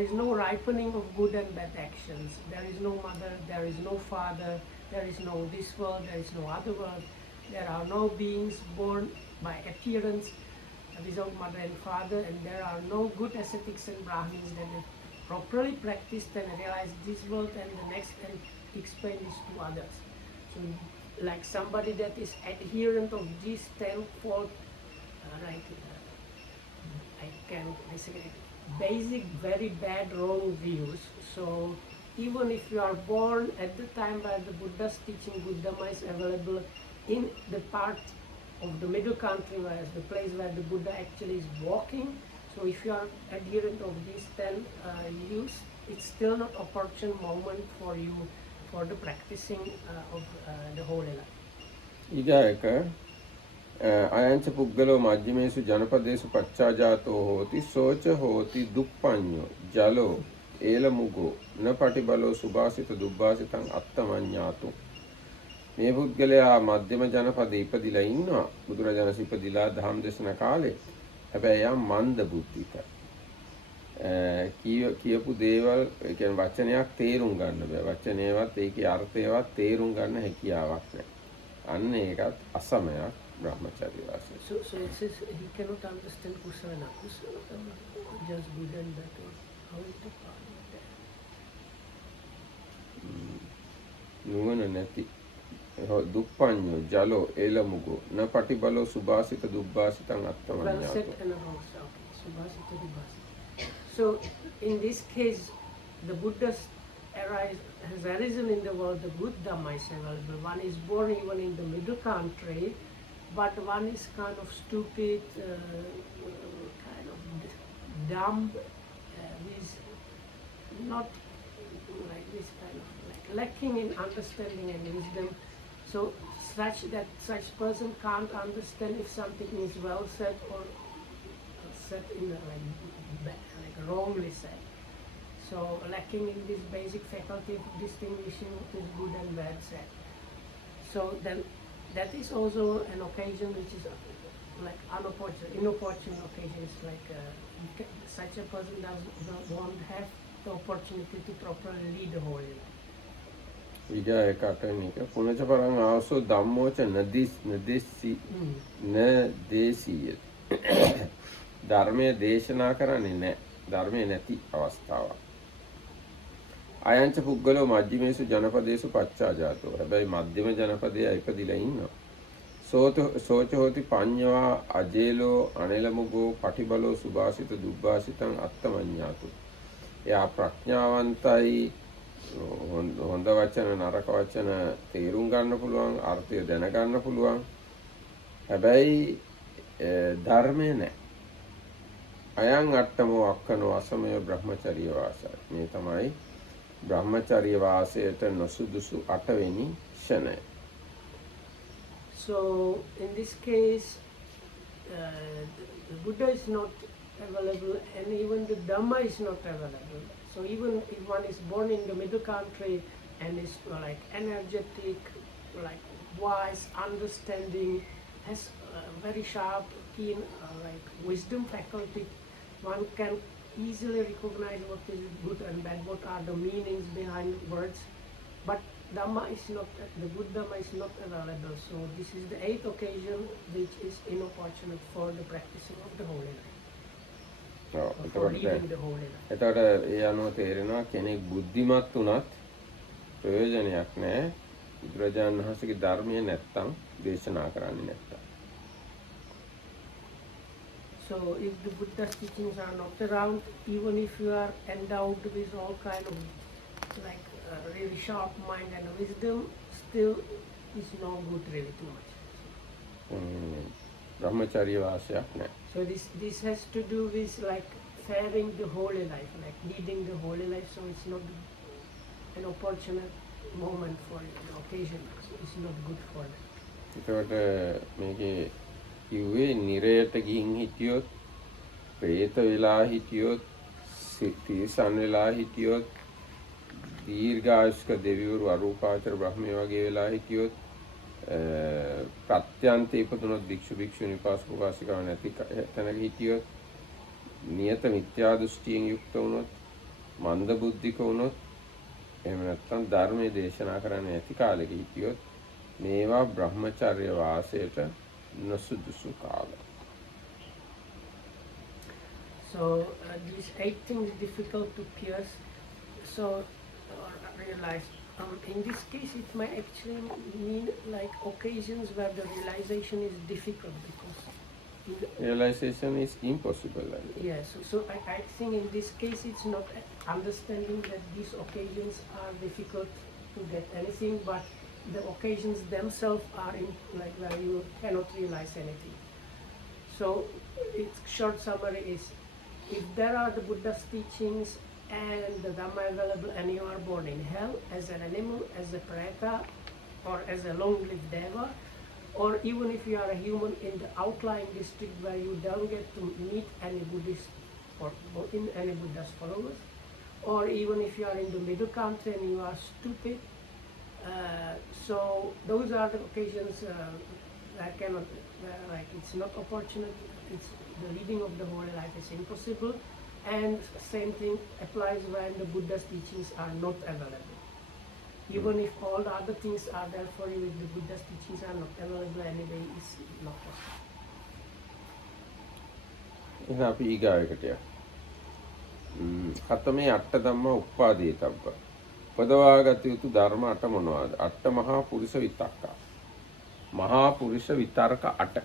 is no ripening of good and bad actions. There is no mother, there is no father, there is no this world, there is no other world. There are no beings born by appearance without mother and father, and there are no good ascetics and brahmins that have properly practiced and realized this world and the next and explain this to others. So like somebody that is adherent of these 10-fold I say basic very bad wrong views. So even if you are born at the time where the Buddha's teaching, Buddha is available in the part of the middle country, whereas the place where the Buddha actually is walking. So if you are adherent of these 10 views, it's still not opportune moment for you for the practicing of the holy life. ඊගායක අයංච පුද්ගලෝ මජ්ජිමේසු ජනපදේසු පච්චාජාතෝ හෝති සෝච හෝති දුප්පඤ්ඤෝ ජලෝ ඒලමුගෝ න පටිබලෝ සුභාසිත දුබ්බාසිතං අත්තමඤ්ඤාතු. මේ පුද්ගලයා මධ්‍යම ජනපදේ ඉපදිලා ඉන්නවා. බුදුරජාණන් ඉපදිලා ධම්ම දේශනා කාලේ. හැබැයි යා මන්ද බුද්ධිකයි. කියපු දේවල් ඒ කියන්නේ වචනයක් තේරුම් ගන්න බෑ. වචනේවත් ඒකේ අර්ථයවත් තේරුම් ගන්න හැකියාවක් නැහැ. අන්න ඒකත් අසමයක් බ්‍රහ්මචර්ය වාසය. So it says he cannot understand kusala and akusala, just good and bad. How is the problem there? නුවණ නැති දුප්පඤ්ඤෝ ජලෝ ඒලමුගෝ න පටිබලෝ සුභාසිත දුබ්බාසිතං Well අත්තමඤ්ඤාතු. said and wrong said. Okay, Subhasita Dubhasita. So in this case, the Buddha's has arisen in the world. The good Dhamma is available. One is born even in the middle country, but one is kind of stupid, kind of dumb, with not like this kind of like lacking in understanding and wisdom. So such person can't understand if something is well said or said in the like wrongly said. So lacking in this basic faculty of distinguishing is good and bad said. So then that is also an occasion which is like inopportune occasions, like such a person won't have the opportunity to properly lead the holy life. ඊගායකට පුනච පරං ආසෝ ධම්මෝච නදේසීය. ධර්මයේ දේශනා කරන්නේ නැහැ. ධර්මයේ නැති අවස්ථාවක්. අයංච පුද්ගලෝ මජ්ජිමේසු ජනපදේසු පච්චාජාතෝ. හැබැයි මධ්‍යම ජනපදයේ ඉපදිලා ඉන්නවා. සෝච හෝති පඤ්ඤවා අජේලෝ අනෙලමුගෝ පටිබලෝ සුභාසිත දුබ්බාසිතං අත්තමඤ්ඤාතු. එයා ප්‍රඥාවන්තයි, හොඳ වචන නරක වචන තේරුම් ගන්න පුළුවන්, අර්ථය දැනගන්න පුළුවන්. හැබැයි ධර්මය නැහැ. අයං අට්ඨමෝ අක්ඛනෝ අසමය බ්‍රහ්මචර්ය වාසය. මේ තමයි බ්‍රහ්මචර්ය වාසයට නොසුදුසු 8 වෙනි ක්ෂණය. So in this case, the Buddha is not available, and even the Dhamma is not available. So even if one is born in the middle country and is like energetic, like wise, understanding, has very sharp, keen like wisdom faculty, one can easily recognize what is good and bad, what are the meanings behind words. But Dhamma is not, the good Dhamma is not available. So this is the 8th occasion which is inopportunate for the practicing of the holy life. For leading the holy life. එතකොට ඒ අනුව තේරෙනවා කෙනෙක් බුද්ධිමත් වුණත් ප්‍රයෝජනයක් නැහැ. බුදුරජාණන් වහන්සේගේ ධර්මය නැත්තම් දේශනා කරන්නේ නැත්තම්. So if the Buddha's teachings are not around, even if you are endowed with all kind of like really sharp mind and wisdom, still is no good really too much. බ්‍රහ්මචර්ය වාසයක් නැහැ. So this has to do with like faring the holy life, like leading the holy life. So it's not an opportunate moment for you, an occasion. So it's not good for them. එතකොට මේකේ කිව්වේ නිරයට ගිහින් හිටියොත්, ප්‍රේත වෙලා හිටියොත්, තිරිසන් වෙලා හිටියොත් දීර්ඝායුෂ්ක දෙවිවරු අරූපාවචර බ්‍රහ්මයේ වගේ වෙලා හිටියොත් ප්‍රත්‍යන්තේ ඉපදුනොත් භික්ෂු භික්ෂුණී උපාසක උපාසිකාව නැති තැනක හිටියොත් නියත මිත්‍යා දෘෂ්ටියෙන් යුක්ත වුණොත් මන්ද බුද්ධික වුණොත් එහෙම නැත්නම් ධර්මයේ දේශනා කරන්නේ නැති කාලෙක හිටියොත් මේවා බ්‍රහ්මචර්ය වාසයට නොසුදුසු කාල. So these 8 things difficult to pierce. So realize. In this case, it might actually mean like occasions where the realization is difficult because Realization is impossible. yes. So I think in this case, it's not understanding that these occasions are difficult to get anything, but the occasions themselves are in like where you cannot realize anything. So its short summary is, if there are the Buddha's teachings and the Dhamma available and you are born in hell as an animal, as a preta, or as a long-lived deva, or even if you are a human in the outlying district where you don't get to meet any Buddhist or in any Buddha's followers, or even if you are in the middle country and you are stupid, so those are the occasions I cannot, like it's not opportunity, it's the leading of the holy life is impossible. And same thing applies when the Buddha's teachings are not available. Even if all the other things are there for you, if the Buddha's teachings are not available anyway, it's not possible. එහෙනම් අපි ඊගායකට යමු. කතමේ අට ධම්ම උප්පාදේතබ්බ. පදවාගත යුතු ධර්ම අට මොනවාද? අට මහා පුරුෂ විතක්ක. මහා පුරුෂ විතර්ක අට.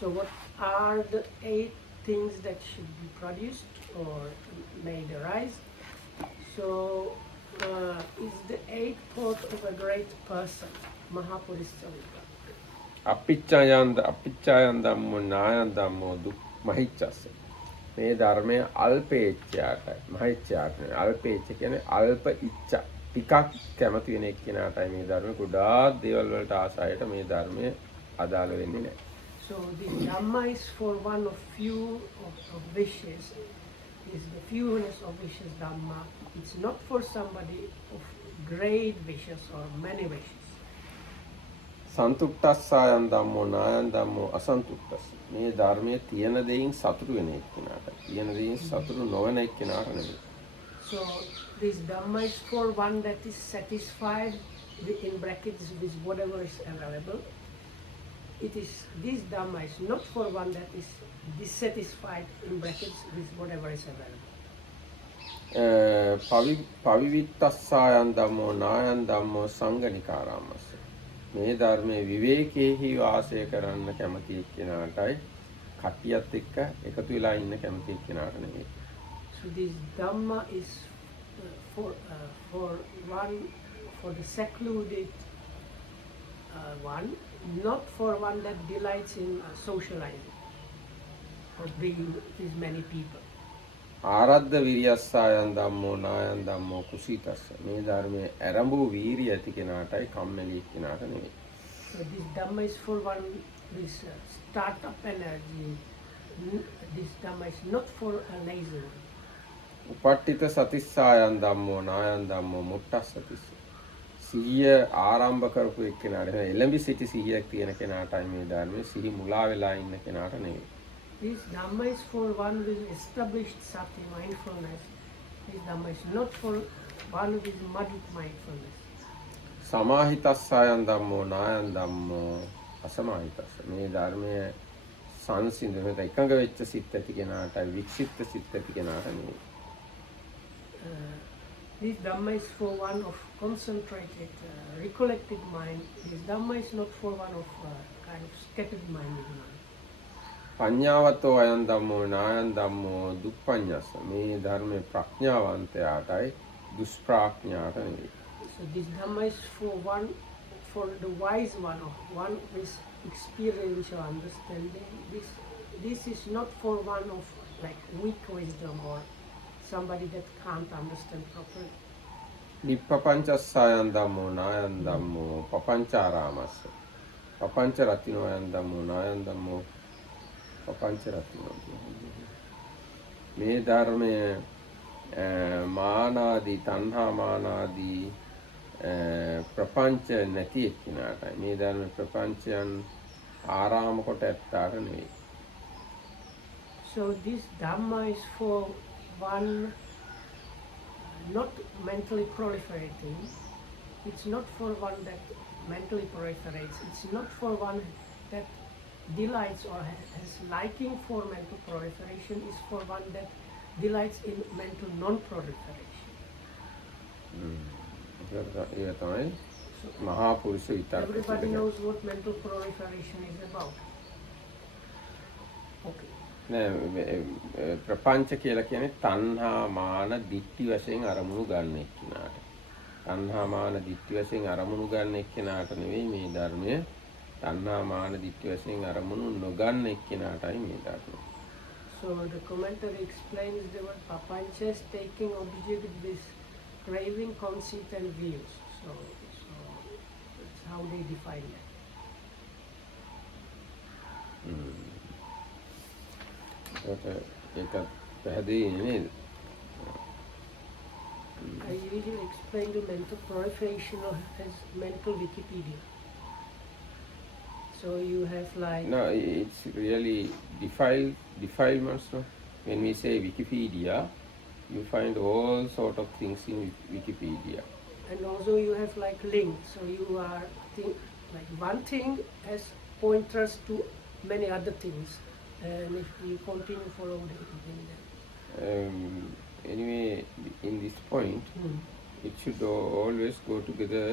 So what are the 8 things that should be produced or made arise? So is the 8th thought of a great person, Mahapurusha. අපිච්චායන් ධම්මෝ නායන් ධම්මෝ දුක් මහිච්ඡස්ස. මේ ධර්මයේ අල්පේච්ඡාටයි මහිච්ඡාට. අල්පේච්ඡ කියන්නේ අල්ප ඉච්ඡා. ටිකක් කැමති වෙන එක්කෙනාටයි මේ ධර්මයේ ගොඩාක් දේවල් වලට ආසායට මේ ධර්මයේ අදාළ වෙන්නේ නැහැ. So the Dhamma is for one of few of wishes. Is the fewness of wishes Dhamma. It's not for somebody of great wishes or many wishes. සන්තුට්ඨස්සායන් ධම්මෝ නායන් ධම්මෝ අසන්තුට්ඨස්ස. මේ ධර්මයේ තියෙන දෙයින් සතුටු වෙන එක්කෙනාට. තියෙන දෙයින් සතුටු නොවන එක්කෙනාට නෙවෙයි. So this Dhamma is for one that is satisfied with, in brackets, with whatever is available. It is, this Dhamma is not for one that is dissatisfied in brackets with whatever is available. පවිවිත්තස්සායන් ධම්මෝ නායන් ධම්මෝ සංගනිකාරාමස්ස. මේ ධර්මයේ විවේකයේහි වාසය කරන්න කැමති එක්කෙනාටයි කට්ටියත් එක්ක එකතු වෙලා ඉන්න කැමති එක්කෙනාට නෙවෙයි. So this Dhamma is for one, for the secluded one, not for one that delights in socializing or being with many people. ආරද්ධ විරියස්සායන් ධම්මෝ නායන් ධම්මෝ කුසීතස්ස. මේ ධර්මයේ ආරම්භ වීරිය ඇති කෙනාටයි කම්මැලි කෙනාට නෙවෙයි. So this Dhamma is for one with startup energy. This Dhamma is not for a lazy one. උපට්ඨිත සතිස්සායන් ධම්මෝ නායන් ධම්මෝ මුට්ටස්සතිස්ස. සිහිය ආරම්භ කරපු එක්කෙනාට එළඹි සිටි සිහියක් තියෙන කෙනාටයි මේ ධර්මයේ සිහි මුලා වෙලා ඉන්න කෙනාට නෙවෙයි. This Dhamma is for one with established sati mindfulness. This Dhamma is not for one with muddled mindfulness. සමාහිතස්සායන් ධම්මෝ නායන් ධම්මෝ අසමාහිතස්ස. මේ ධර්මයේ සංසිඳන එකඟ වෙච්ච සිත් ඇති කෙනාටයි වික්ෂිප්ත සිත් ඇති කෙනාට නෙවෙයි. This Dhamma is for one of concentrated, recollected mind. This Dhamma is not for one of kind of scattered minded mind. පඤ්ඤාවතෝ අයන් ධම්මෝ නායන් ධම්මෝ දුප්පඤ්ඤස්ස. මේ ධර්මයේ ප්‍රඥාවන්තයාටයි දුෂ්ප්‍රඥාට නෙවෙයි. So this Dhamma is for one, for the wise one, or one with experiential understanding. This is not for one of like weak wisdom or somebody that can't understand properly. නිප්පපංචස්සායන් ධම්මෝ නායන් ධම්මෝ පපංචාරාමස්ස. පපංච රතිනෝ අයන් ධම්මෝ නායන් ධම්මෝ පපංච රතිනෝ. මේ ධර්මයේ මානාදී තණ්හා මානාදී ප්‍රපංච නැති එක්කිනාටයි මේ ධර්ම ප්‍රපංචයන් ආරාම කොට ඇත්තාට නෙවෙයි. So this Dhamma is for one not mentally proliferating. It's not for one that mentally proliferates. It's not for one that delights or has liking for mental proliferation. It's for one that delights in mental non-proliferation. ඒ තමයි මහා පුරුෂ විතර්ක. Everybody knows what mental proliferation is about. Okay. නෑ ප්‍රපංච කියලා කියන්නේ තණ්හා මාන දිට්ඨි වශයෙන් අරමුණු ගන්න එක්කිනාට. තණ්හා මාන දිට්ඨි වශයෙන් අරමුණු ගන්න එක්කිනාට නෙවෙයි මේ ධර්මය. තණ්හා මාන දිට්ඨි වශයෙන් අරමුණු නොගන්න එක්කිනාටයි මේ ධර්මය. So the commentary explains the word papancha is taking object with craving, conceit and views. So that's how they define that. ඒක පැහැදිලි නේද? I usually explain the mental proliferation as mental Wikipedia. So you have like... No, it's really defilements. No? When we say Wikipedia, you find all sort of things in Wikipedia. And also you have like links. So you are like one thing has pointers to many other things. And if you continue following them. Anyway, in this point, it should always go together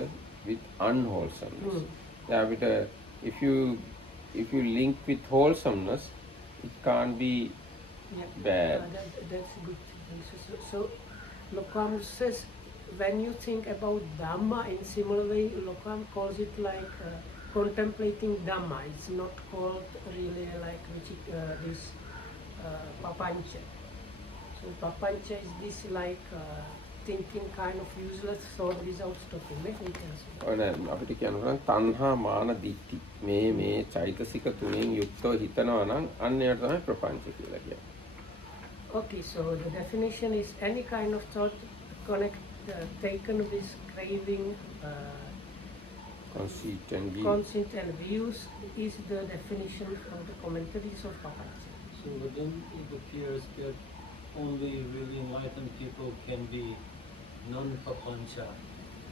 with unwholesomeness. Yeah, but, if you link with wholesomeness, it can't be bad. That's good. So Lokam says when you think about Dhamma in similar way, Lokam calls it like contemplating Dhamma. It's not called really like this papancha. So papancha is this like thinking kind of useless thought without stopping. අපිට කියනවා තණ්හා මාන දිට්ඨි මේ චෛතසික තුنين යුක්තව හිතනවා නම් අන්න ඒකට තමයි ප්‍රපංච කියලා කියන්නේ. Okay, so the definition is any kind of thought taken with craving, conceit and views is the definition of the commentaries of papancha. So then it appears that only really enlightened people can be non-papancha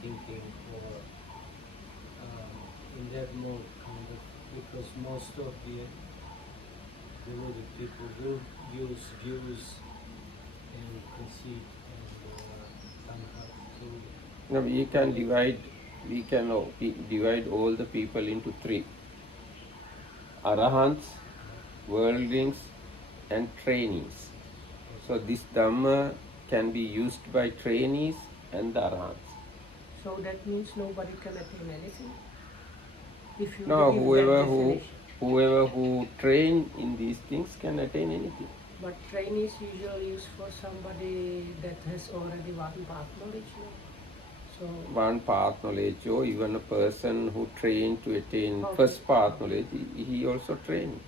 thinking or in that mode kind of, because most of the deluded people will use views and conceit and tanha. So no, we can divide all the people into three: arahants, worldlings and trainees. So this Dhamma can be used by trainees and the arahants. So that means nobody can attain anything? If you No, believe that whoever who train in these things can attain anything. But trainees usually used for somebody that has already one path knowledge. No? So one path knowledge, or even a person who trained to attain first path knowledge, he also trained.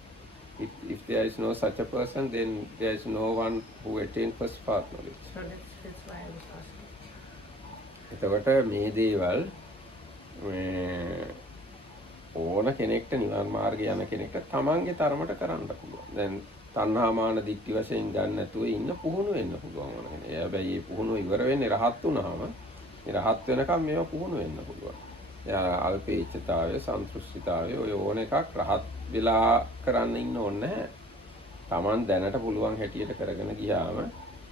If there is no such a person, then there is no one who attained first path knowledge. So that's why I was asking. එතකොට මේ දේවල් ඕන කෙනෙක්ට නිවන් මාර්ගය යන කෙනෙක්ට තමන්ගේ තරමට කරන්න පුළුවන්. දැන් තණ්හා මාන දික්ටි වශයෙන් ගන්න නැතුව ඉන්න පුහුණු වෙන්න පුළුවන් ඕන කෙනෙක්. හැබැයි මේ පුහුණුව ඉවර වෙන්නේ රහත් වුණාම මේ රහත් වෙනකම් මේවා පුහුණු වෙන්න පුළුවන්. අල්පේච්ඡතාවය, සන්තුෂ්ඨිතාවය ඔය ඕන එකක් රහත් වෙලා කරන්න ඉන්න ඕනේ නැහැ. තමන් දැනට පුළුවන් හැටියට කරගෙන ගියාම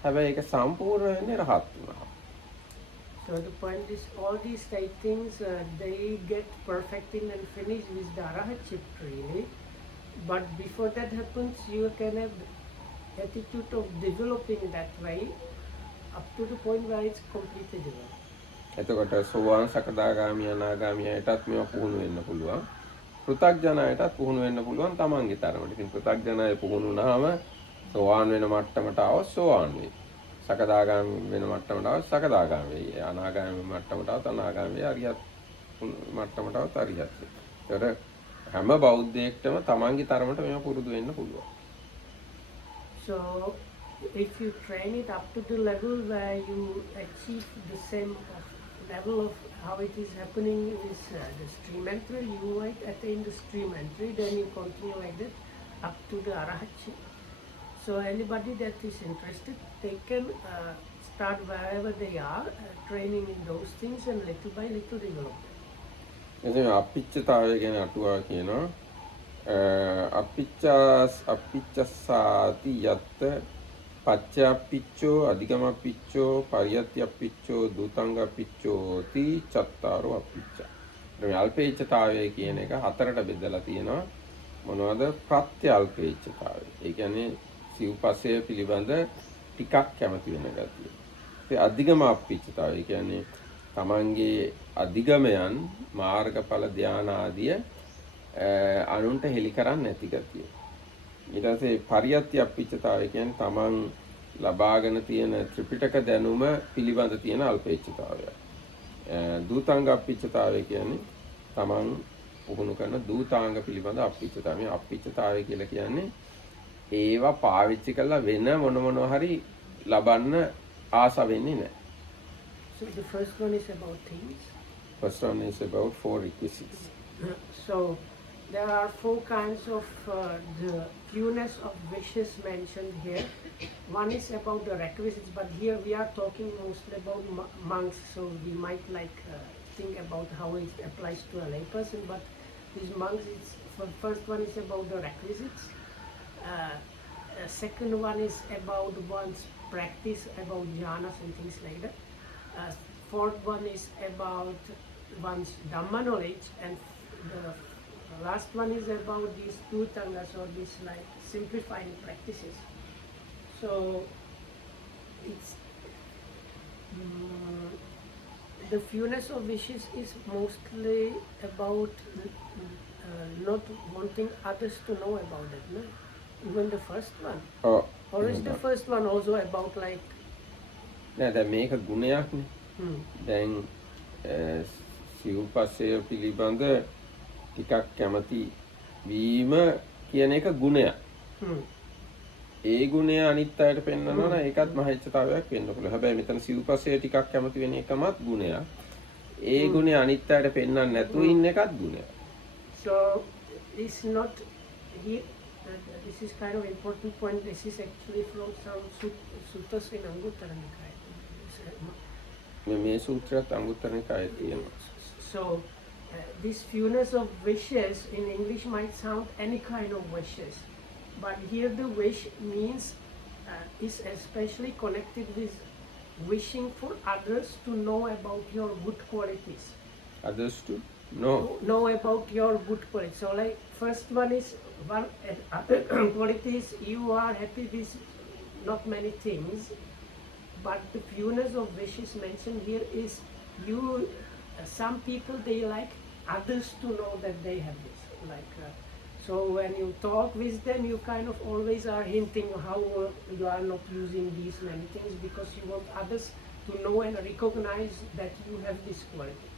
හැබැයි ඒක සම්පූර්ණ වෙන්නේ රහත් වුණාම. So the point is, all these eight things, they get perfected and finished with the arahatship really. But before that happens, you can have attitude of developing that way up to the point where it's completely developed. එතකොට සෝවාන් සකදාගාමී අනාගාමීයටත් මේවා පුහුණු වෙන්න පුළුවන්. පෘථග්ජනයටත් පුහුණු වෙන්න පුළුවන් තමන්ගේ තරමට. ඉතින් පෘථග්ජනය පුහුණු වුණාම සෝවාන් වෙන මට්ටමට આવොත් සෝවාන් වෙයි. සකදාගාමී වෙන මට්ටමට આવොත් සකදාගාමී වෙයි. අනාගාමී මට්ටමට આવොත් අනාගාමී වෙයි. අරියත් මට්ටමට આવොත් අරියත් වෙයි. ඒතර හැම බෞද්ධයෙක්ටම තමන්ගේ තරමට මේවා පුරුදු වෙන්න පුළුවන්. So if you train it up to the level where you achieve the same level of how it is happening with the stream entry, you might attain the stream entry, then you continue like that up to the arahachi. So anybody that is interested, they can start wherever they are, training in those things and little by little develop them. එතන අපිච්චතාවය ගැන අටුවා කියනවා අපිච්චස්සාති යත්ත පච්චයප්පිච්චෝ අධිගමප්පිච්චෝ පරියත්‍යප්පිච්චෝ දුතංගප්පිච්චෝති චත්තාරෝ අපිච්චා. මේ අල්පේච්ඡතාවය කියන එක හතරට බෙදලා තියෙනවා. මොනවද? ප්‍රත්‍ය අල්පේච්ඡතාවය. ඒ කියන්නේ සිව්පසය පිළිබඳ ටිකක් කැමති වෙන ගතිය. ඒ අධිගම අපිච්ඡතාවය කියන්නේ තමන්ගේ අධිගමයන් මාර්ගඵල ධාන ආදිය අනුන්ට හෙලි කරන්නේ නැති ගතිය. ඊට පස්සේ පරියත්‍ය අපිච්ඡතාවය කියන්නේ තමන් ලබාගෙන තියෙන ත්‍රිපිටක දැනුම පිළිබඳ තියෙන අල්පේච්ඡතාවය. දූතාංග අපිච්ඡතාවය කියන්නේ තමන් පුහුණු කරන දූතාංග පිළිබඳ අපිච්ඡතාවය. මේ අපිච්ඡතාවය කියලා කියන්නේ ඒවා පාවිච්චි කරලා වෙන මොනවා හරි ලබන්න ආස වෙන්නේ නැහැ. So the first one is about things. First one is about 4 requisites. So there are 4 kinds of the fewness of wishes mentioned here. One is about the requisites, but here we are talking mostly about monks, so we might think about how it applies to a layperson, but these monks, first one is about the requisites. Second one is about one's practice, about jhanas and things like that. Fourth one is about one's Dhamma knowledge, and the last one is about these two tangas, or these simplifying practices. So it's the fewness of wishes is mostly about not wanting others to know about it, no? Even the first one. Oh, Or is the first one also about නෑ දැන් මේක ගුණයක්නේ. දැන් සිව්පසය පිළිබඳ ටිකක් කැමති වීම කියන එක ගුණයක්. ඒ ගුණය අනිත් අයට පෙන්වනවා නම් ඒකත් මහේච්ඡතාවයක් වෙන්න පුළුවන්. හැබැයි මෙතන සිව්පසය ටිකක් කැමති වෙන එකමත් ගුණයක්. ඒ ගුණය අනිත් අයට පෙන්වන්න නැතුව ඉන්න එකත් ගුණයක්. So it's not here. This is kind of important point. This is actually from some suttas in Anguttara Nikaya. මේ සූත්‍රයත් අංගුත්තර නිකායේ තියෙනවා. So this fewness of wishes in English might sound any kind of wishes, but here the wish means is especially connected with wishing for others to know about your good qualities. Others to know about your good qualities. So first one is one other qualities, you are happy with not many things, but the fewness of wishes mentioned here is some people, they like others to know that they have this. So when you talk with them, you kind of always are hinting how you are not using these many things, because you want others to know and recognize that you have this quality.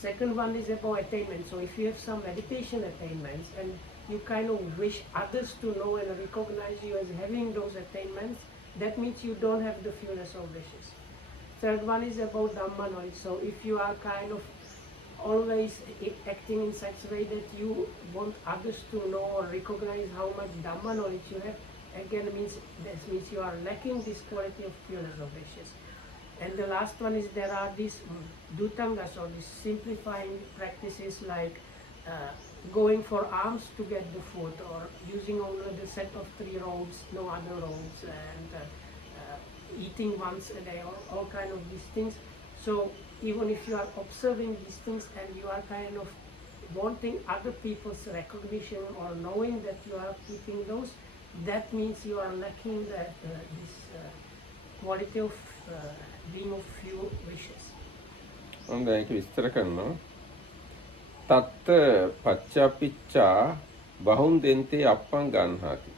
Second one is about attainment. So if you have some meditation attainments and you kind of wish others to know and recognize you as having those attainments, that means you don't have the fewness of wishes. Third one is about Dhamma knowledge. So if you are kind of always acting in such a way that you want others to know or recognize how much Dhamma knowledge you have, again that means you are lacking this quality of fewness of wishes. And the last one is there are these dutangas, or these simplifying practices like going for alms to get the food, or using only the set of 3 rolls, no other rolls, and eating once a day, or all kind of these things. So even if you are observing these things and you are kind of wanting other people's recognition or knowing that you are keeping those, that means you are lacking this quality of being of few wishes. හොඳයි ඒක විස්තර කරනවා. තත්ත පච්චපිච්චා බහුන් දෙන්තේ අප්පං ගන්හාති.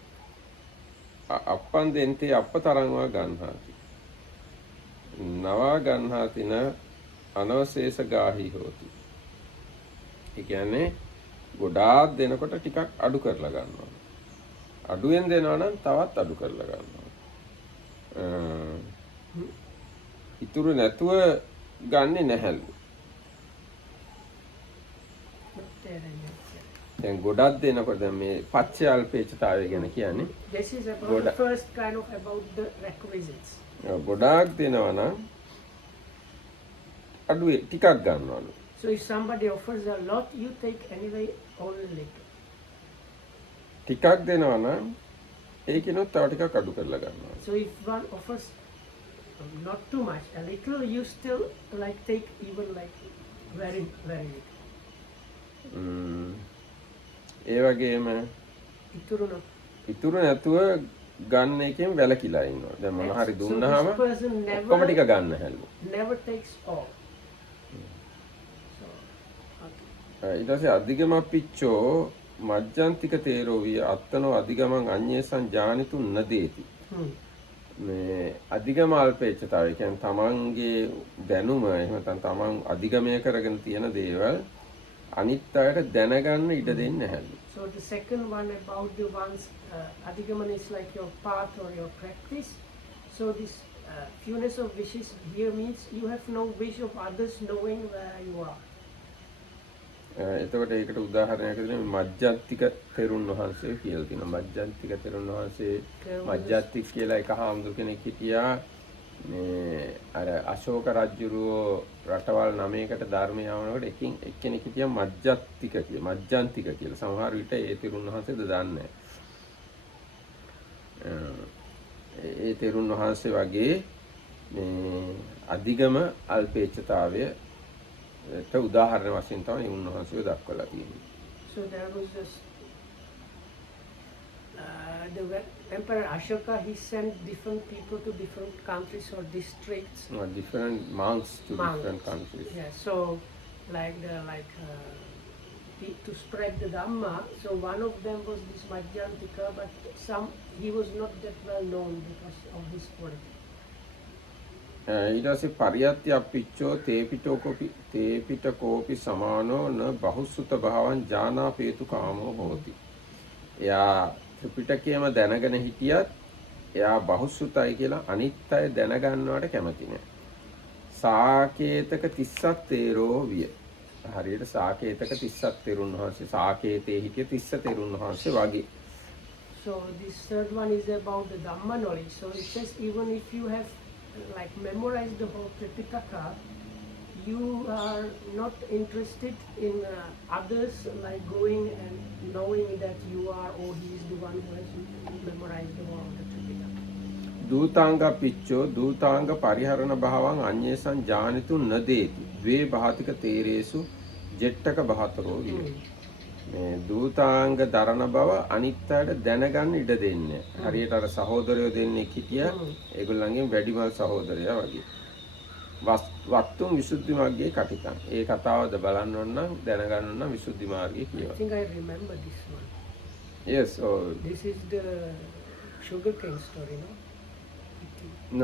අප්පං දෙන්තේ අපතරංවා ගන්හාති. නවා ගන්හාතින අනවශේෂ ගාහි හෝති. ඒ කියන්නේ ගොඩාක් දෙනකොට ටිකක් අඩු කරලා ගන්නවා. අඩුවෙන් දෙනවා නම් තවත් අඩු කරලා ගන්නවා. ඉතුරු නැතුව ගන්නෙ නැහැලු. But there I am. දැන් ගොඩක් දෙනකොට දැන් මේ පච්චය අල්පේච්ඡතාවය ගැන කියන්නේ. This is about Goda. the first kind of about the requisites. ගොඩාක් දෙනවා නම් අඩුවේ ටිකක් ගන්නවලු. So if somebody offers a lot, you take anyway only little. ටිකක් දෙනවා නම් ඒකිනුත් තව ටිකක් අඩු කරලා ගන්නවා. So if one offers not too much, a little, you still like take even like very very little. ඒ වගේම Ituru no. ඉතුරු නැතුව ගන්න එකෙන් වැළකීලා ඉන්නවා. දැන් මොන හරි So දුන්නාම this person ඔක්කොම ටික never ගන්න හැලු. never takes all. So okay. ඊට පස්සේ අධිගමප්පිච්චෝ මජ්ජන්තික තේරෝ විය අත්තනෝ අධිගමං අඤ්ඤේසං ඥානිතු නදේති. මේ අධිගම අල්පේච්ඡතාවය කියන්නේ තමන්ගේ දැනුම එහෙම නැත්නම් තමන් අධිගමය කරගෙන තියෙන දේවල් අනිත් අයට දැනගන්න ඉඩ දෙන්නේ නැහැලු. So the second one about the one's adhigaman is like your path or your practice. So this fewness of wishes here means you have no wish of others knowing where you are. එතකොට ඒකට උදාහරණයක් දෙන්න මජ්ජන්තික තෙරුන් වහන්සේ කියලා තියෙනවා. මජ්ජන්තික තෙරුන් වහන්සේ මජ්ජත්තික කියලා එක හාමුදුර කෙනෙක් හිටියා. මේ අර අශෝක රජුරෝ රටවල් 9කට ධර්මය යවනකොට එකින් එක්කෙනෙක් හිටියා මජ්ජත්තික කියලා. මජ්ජන්තික කියලා. සමහර විට ඒ තෙරුන් වහන්සේද දන්නේ ඒ තෙරුන් වහන්සේ වගේ මේ අධිගම අල්පේච්ඡතාවය උදාහරණ වශයෙන් තමයි උන්වහන්සේව දක්වලා තියෙන්නේ. So there was this Emperor Ashoka, he sent different people to different countries or districts. Different monks to Monks. different countries. Yeah, so to spread the Dhamma. So one of them was this Madhyantika, but he was not that well known because of his quality. ඊට පස්සේ පරියත්‍ය අප්පිච්චෝ තේපිටකෝපි සමානෝ න බහුසුත භාවං ඥානාපේතු කාමෝ හෝති. එයා ත්‍රිපිටකයම දැනගෙන හිටියත් එයා බහුසුතයි කියලා අනිත් අය දැනගන්නවට කැමති නෑ. සාකේතක 30ක් තේරෝ විය. හරියට සාකේතක 30ක් තෙරුන් වහන්සේ සාකේතේ හිටිය 30 තෙරුන් වහන්සේ වගේ. So this third one is about the Dhamma knowledge. So it says even if you have like memorized the whole Tripitaka, you are not interested in others like going and knowing that you are or he is the one who has memorized the whole of the Tripitaka. දූතාංග පිච්චෝ දූතාංග පරිහරණ භාවං අඤ්ඤේසං ඥානිතු නදේති. ද්වේ භාතික තේරේසු ජෙට්ටක බහතරෝ විය. මේ දූතාංග දරණ බව අනිත් අයට දැනගන්න ඉඩ දෙන්නේ. හරියට අර සහෝදරයෝ දෙන්නෙක් හිටියා. ඒගොල්ලන්ගෙන් වැඩිමල් සහෝදරයා වගේ. වත්තුන් විසුද්ධි මාර්ගයේ කටිතං. ඒ කතාවද බලන්න ඕන නම් දැනගන්න ඕන නම් විසුද්ධි මාර්ගය I කියනවා. think I remember this one. Yes, oh This is the sugarcane story, no?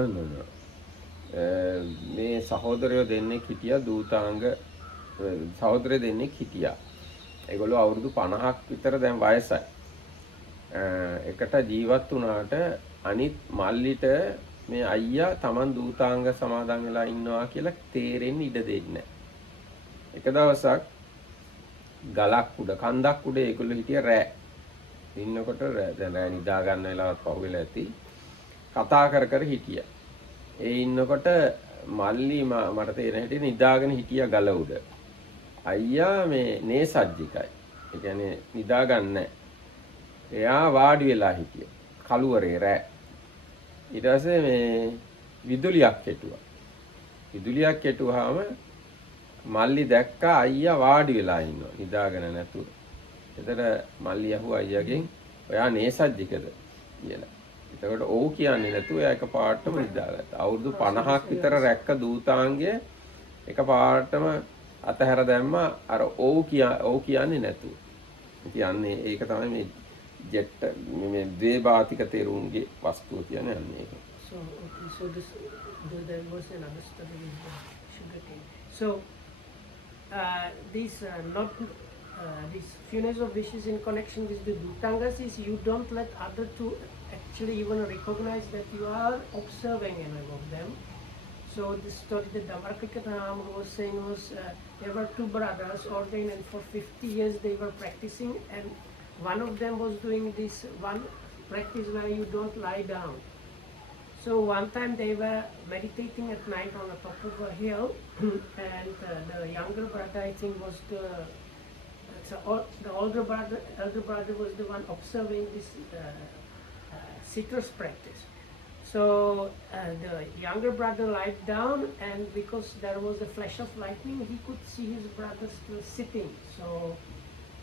no. මේ සහෝදරයෝ දෙන්නෙක් හිටියා දූතාංග සහෝදරයෝ දෙන්නෙක් හිටියා. ඒගොල්ලෝ අවුරුදු 50ක් විතර දැන් වයසයි. එකට ජීවත් වුණාට අනිත් මල්ලිට මේ අයියා Taman දූතාංග සමාදන් වෙලා ඉන්නවා කියලා තේරෙන්න ඉඩ දෙන්නේ නැහැ. එක දවසක් ගලක් උඩ කන්දක් උඩ ඒගොල්ලෝ හිටිය රෑ. ඉන්නකොට දැන් රෑ නිදා ගන්න වෙලාවත් පහුවෙලා ඇති. කතා කර හිටියා. ඒ ඉන්නකොට මල්ලි මට තේරෙන හැටි නිදාගෙන හිටියා ගල උඩ. අයියා මේ නේසජ්ජිකයි. ඒ කියන්නේ නිදා ගන්න නැහැ. එයා වාඩි වෙලා හිටියා. කළුවරේ රෑ. ඊට පස්සේ මේ විදුලියක් කෙටුවා. විදුලියක් කෙටුවාම මල්ලි දැක්කා අයියා වාඩි වෙලා ඉන්නවා නිදාගෙන නැතුව. එතකොට මල්ලි අහුවා අයියාගෙන් ඔයා නේසජ්ජිකද කියලා. එතකොට ඔව් කියන්නේ නැතුව එයා එකපාරටම නිදාගත්තා. අවුරුදු 50ක් විතර රැක්ක දූතාංගය එකපාරටම අතහැර දැම්මා අර ඔව් කියන්නේ නැතුව. කියන්නේ ඒක තමයි මේ ජෙට් මේ ද්වේභාතික තෙරුන්ගේ වස්තුව කියන්නේ අන්න ඒක. So okay, so there was another story with the sugarcane. So this fewness of wishes in connection with the dutangas is you don't let other to actually even recognize that you are observing any of them. So the story that Damarkikatram was saying was there were two brothers ordained, and for 50 years they were practicing, and one of them was doing this one practice where you don't lie down. So one time they were meditating at night on the top of a hill, and the younger brother, I think, was the elder brother was the one observing this citrus practice. So the younger brother lied down, and because there was a flash of lightning, he could see his brother still sitting. So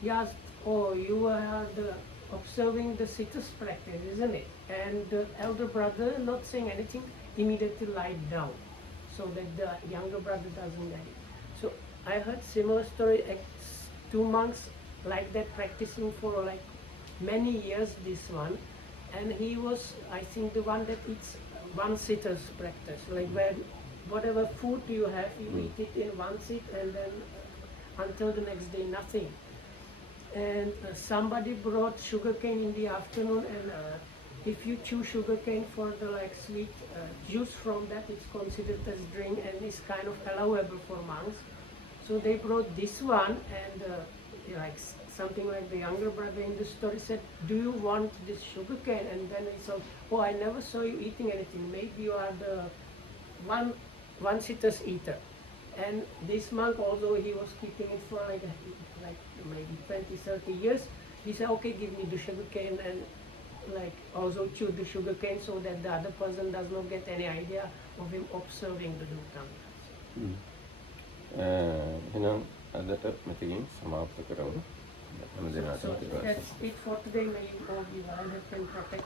he asked, "Oh, you are observing the citrus practice, isn't it?" And the elder brother, not saying anything, immediately lied down, so that the younger brother doesn't get it. So I heard similar story. Two monks like that practicing for like many years. This one, and he was, I think, the one that eats one sitter's practice, like where whatever food you have, you eat it in one sit, and then until the next day nothing. And somebody brought sugarcane in the afternoon, and if you chew sugarcane for the like sweet juice from that, it's considered as drink and is kind of allowable for monks. So they brought this one, and like something like the younger brother in the story said, "Do you want this sugarcane?" And then he said, "Oh, I never saw you eating anything. Maybe you are the one sitter's eater." And this monk, although he was keeping it for like maybe 20-30 years, he said, "Okay, give me the sugarcane," and like also chew the sugarcane so that the other person does not get any idea of him observing the Dutam. එහෙනම් අදට මෙතකින් සමාප්ත කරමු. හැම දිනකටම So that's it for today. May you all be well and protect.